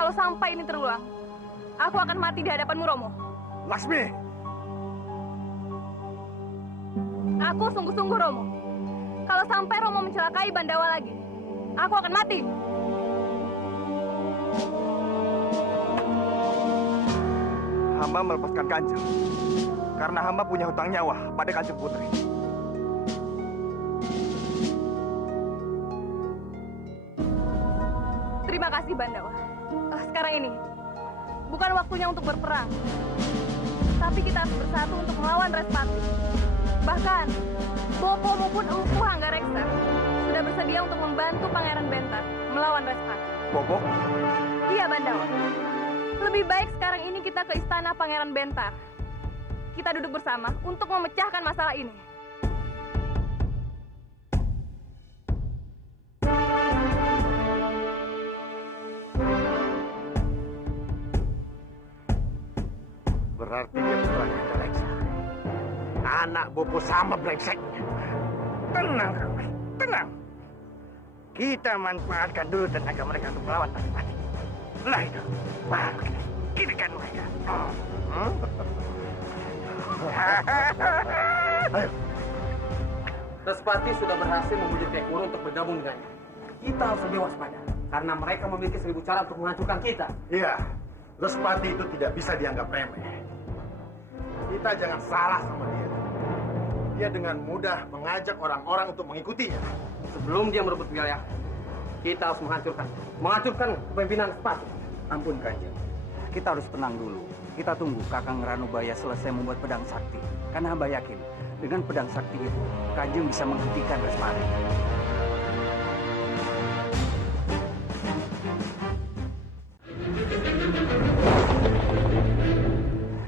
Kalau sampai ini terulang, aku akan mati di hadapanmu, Romo. Laksmi! Aku sungguh-sungguh, Romo. Kalau sampai Romo mencelakai Bandawa lagi, aku akan mati. Hamba melepaskan Kanjeng karena hamba punya hutang nyawa pada Kanjeng Putri. Terima kasih, Bandawa. Sekarang ini, bukan waktunya untuk berperang. Tapi kita harus bersatu untuk melawan Respati. Bahkan, Bopo maupun Empu Hanggareksa sudah bersedia untuk membantu Pangeran Bentar melawan Respati. Bopo? Iya, Bandawa. Lebih baik sekarang ini kita ke istana Pangeran Bentar. Kita duduk bersama untuk memecahkan masalah ini. Berarti dia putra Hanggareksa. Anak Bopo sama brengseknya. Tenang, Kang Mas. Tenang. Kita manfaatkan dulu tenaga mereka untuk melawan Respati. Lah itu, baru kita kirikan mereka. Ayo. Respati sudah berhasil membujuk Kyai Kuro untuk bergabung dengannya. Kita harus lebih waspada, karena mereka memiliki 1000 cara untuk menghancurkan kita. Iya, Respati itu tidak bisa dianggap remeh. Kita jangan salah sama dia. Dia dengan mudah mengajak orang-orang untuk mengikutinya. Sebelum dia merebut wilayah, kita harus menghancurkan kepemimpinan Respati. Ampun Kanjeng, kita harus tenang dulu. Kita tunggu Kakang Ranubaya selesai membuat pedang sakti. Karena hamba yakin, dengan pedang sakti itu, Kanjeng bisa menghentikan Respati.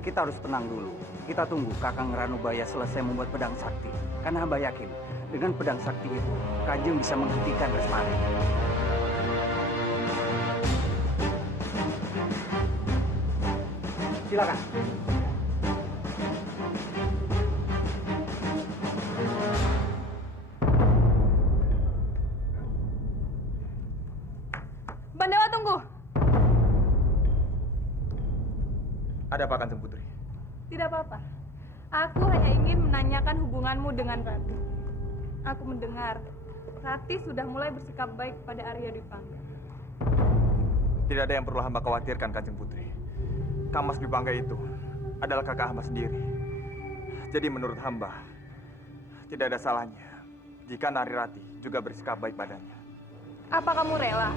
Kita harus tenang dulu. Kita tunggu Kakang Ranubaya selesai membuat pedang sakti. Karena hamba yakin, dengan pedang sakti itu, Kanjeng bisa menghentikan Respati. Silakan. Bandawa, tunggu. Ada apa Kanjeng Putri? Tidak apa-apa. Aku hanya ingin menanyakan hubunganmu dengan Rati. Aku mendengar Rati sudah mulai bersikap baik pada Arya Dwi Pangga. Tidak ada yang perlu hamba khawatirkan, Kanjeng Putri. Kamas Dwi Pangga itu adalah kakak hamba sendiri. Jadi menurut hamba, tidak ada salahnya jika Nari Rati juga bersikap baik padanya. Apa kamu rela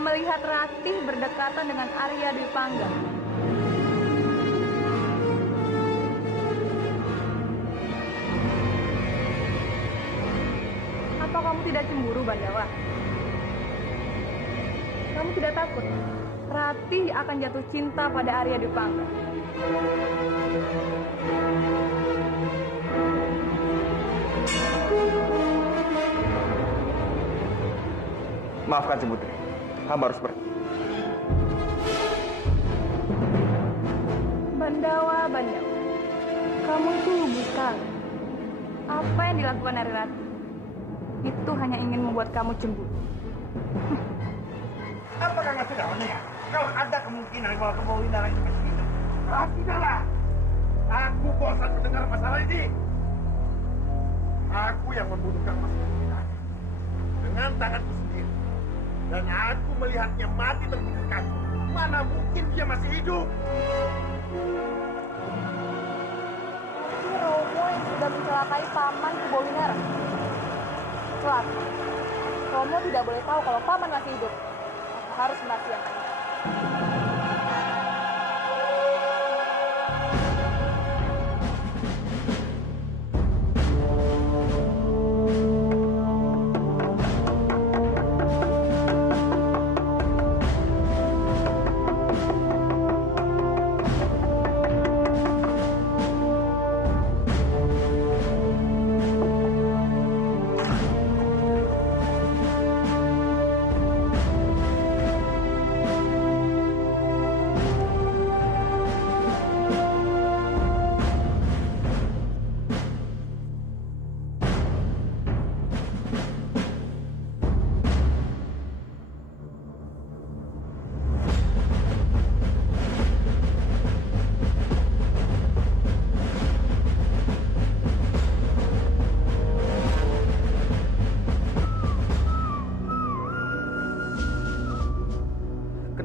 melihat Rati berdekatan dengan Arya Dwi Pangga? Apa kamu tidak cemburu, Bandawa? Kamu tidak takut Rati akan jatuh cinta pada Arya Dwi Pangga? Maaf Kanjeng Putri, hamba harus pergi. Bandawa, kamu itu lugu sekali. Apa yang dilakukan Nari Rati itu hanya ingin membuat kamu cemburu. Apakah nggak sudah mendengar? Kalau ada kemungkinan kalau kebau darah itu masih hidup, sudahlah. Aku bosan mendengar masalah ini. Aku yang membunuhkan Mas Kawina dengan tanganku sendiri, dan aku melihatnya mati terbunuh kaki. Mana mungkin dia masih hidup? Ini Romo yang sudah mencelakai paman Kubowinara. Celaka. Romo tidak boleh tahu kalau paman masih hidup. Aku harus menasihatkannya.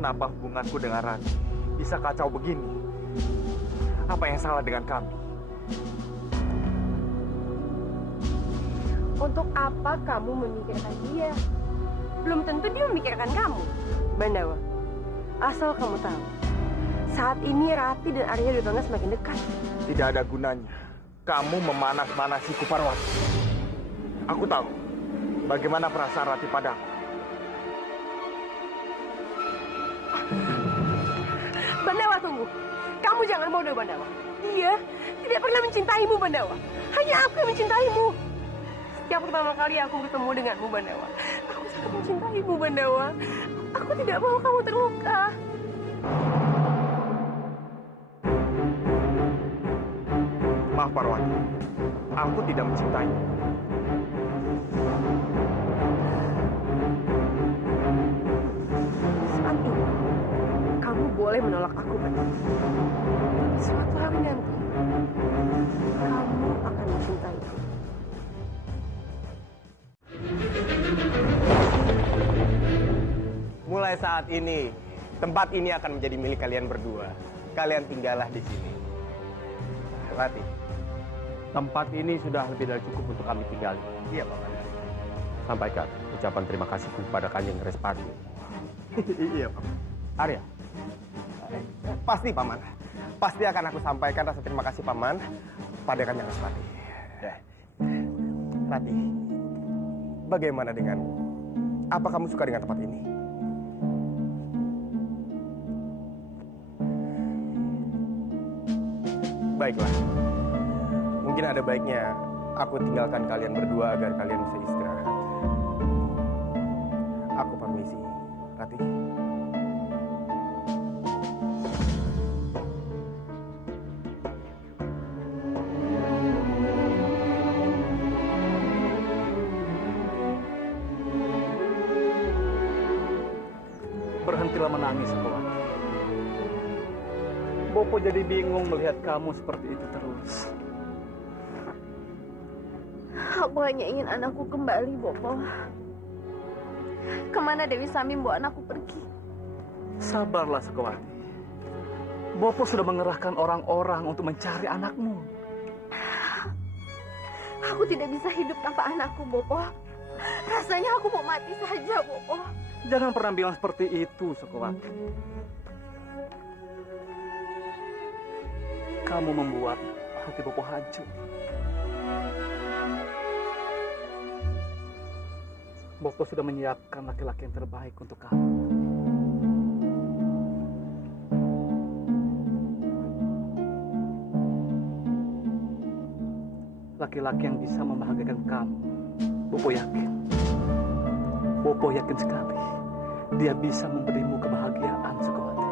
Kenapa hubunganku dengan Rati bisa kacau begini? Apa yang salah dengan kami? Untuk apa kamu memikirkan dia? Belum tentu dia memikirkan kamu. Bandawa, asal kamu tahu, saat ini Rati dan Arya Dwi Pangga semakin dekat. Tidak ada gunanya kamu memanas-manasiku, Parwati. Aku tahu bagaimana perasaan Rati padaku. Bandawa, tunggu. Kamu jangan bodoh, Bandawa. Dia tidak pernah mencintaimu, Bandawa. Hanya aku yang mencintaimu. Setiap pertama kali aku bertemu denganmu, Bandawa, aku sangat mencintaimu, Bandawa. Aku tidak mau kamu terluka. Maaf, Parwati. Aku tidak mencintaimu. Saat ini, kamu boleh menolak aku, Bandawa. Suatu hari nanti, kamu akan mencintaiku. Mulai saat ini, tempat ini akan menjadi milik kalian berdua. Kalian tinggallah di sini. Rati. Tempat ini sudah lebih dari cukup untuk kami tinggali. Iya, Paman. Sampaikan ucapan terima kasihku kepada Kanjeng Respati. Iya, Paman. Arya. Pasti, Paman. Pasti akan aku sampaikan rasa terima kasih, Paman, pada Kanjeng Respati. Rati, bagaimana denganmu? Apa kamu suka dengan tempat ini? Baiklah. Mungkin ada baiknya aku tinggalkan kalian berdua agar kalian bisa istirahat. Aku permisi, Rati. Berhentilah menangis, Sekowati. Bopo jadi bingung melihat kamu seperti itu terus. Aku hanya ingin anakku kembali, Bopo. Kemana Dewi Sami membawa anakku pergi? Sabarlah, Sekowati. Bopo sudah mengerahkan orang-orang untuk mencari anakmu. Aku tidak bisa hidup tanpa anakku, Bopo. Rasanya aku mau mati saja, Bopo. Jangan pernah bilang seperti itu, Sekowati. Kamu membuat hati Bopo hancur. Bopo sudah menyiapkan laki-laki yang terbaik untuk kamu. Laki-laki yang bisa membahagiakan kamu. Bopo yakin. Bopo yakin sekali. Dia bisa memberimu kebahagiaan, Sekowati.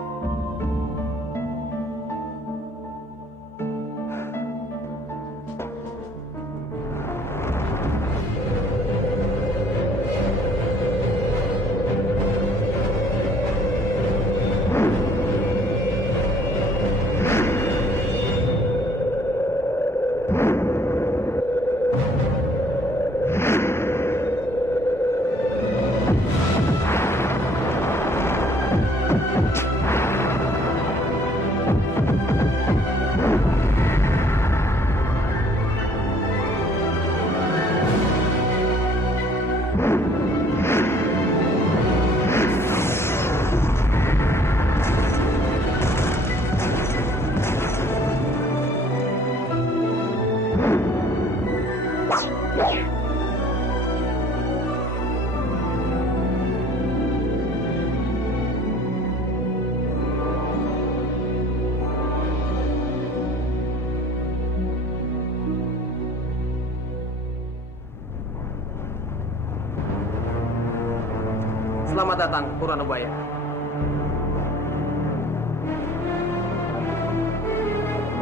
Selamat datang, Puranubaya.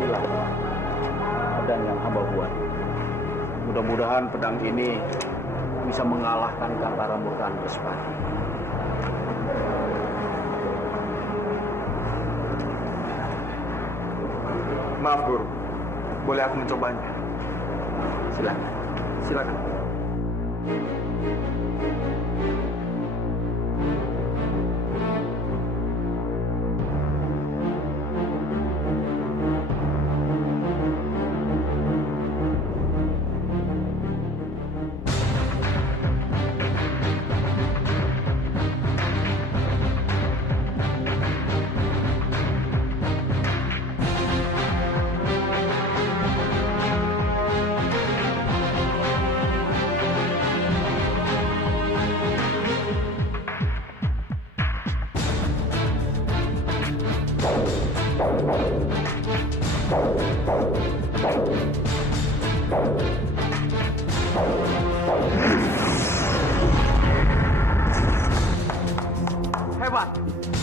Inilah pedang yang hamba buat. Mudah-mudahan pedang ini bisa mengalahkan kantara murkaan Respati. Maaf, Guru. Boleh aku mencobanya? Silakan. Silakan. Hebat,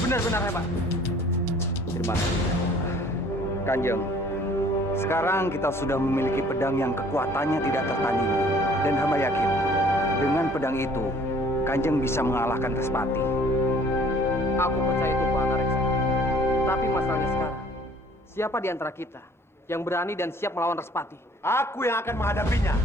benar-benar hebat. Terima kasih. Kanjeng, sekarang kita sudah memiliki pedang yang kekuatannya tidak tertandingi. Dan hamba yakin, dengan pedang itu, Kanjeng bisa mengalahkan Respati. Aku percaya itu, Pak Antareksa. Tapi masalahnya sekarang, siapa di antara kita yang berani dan siap melawan Respati? Aku yang akan menghadapinya.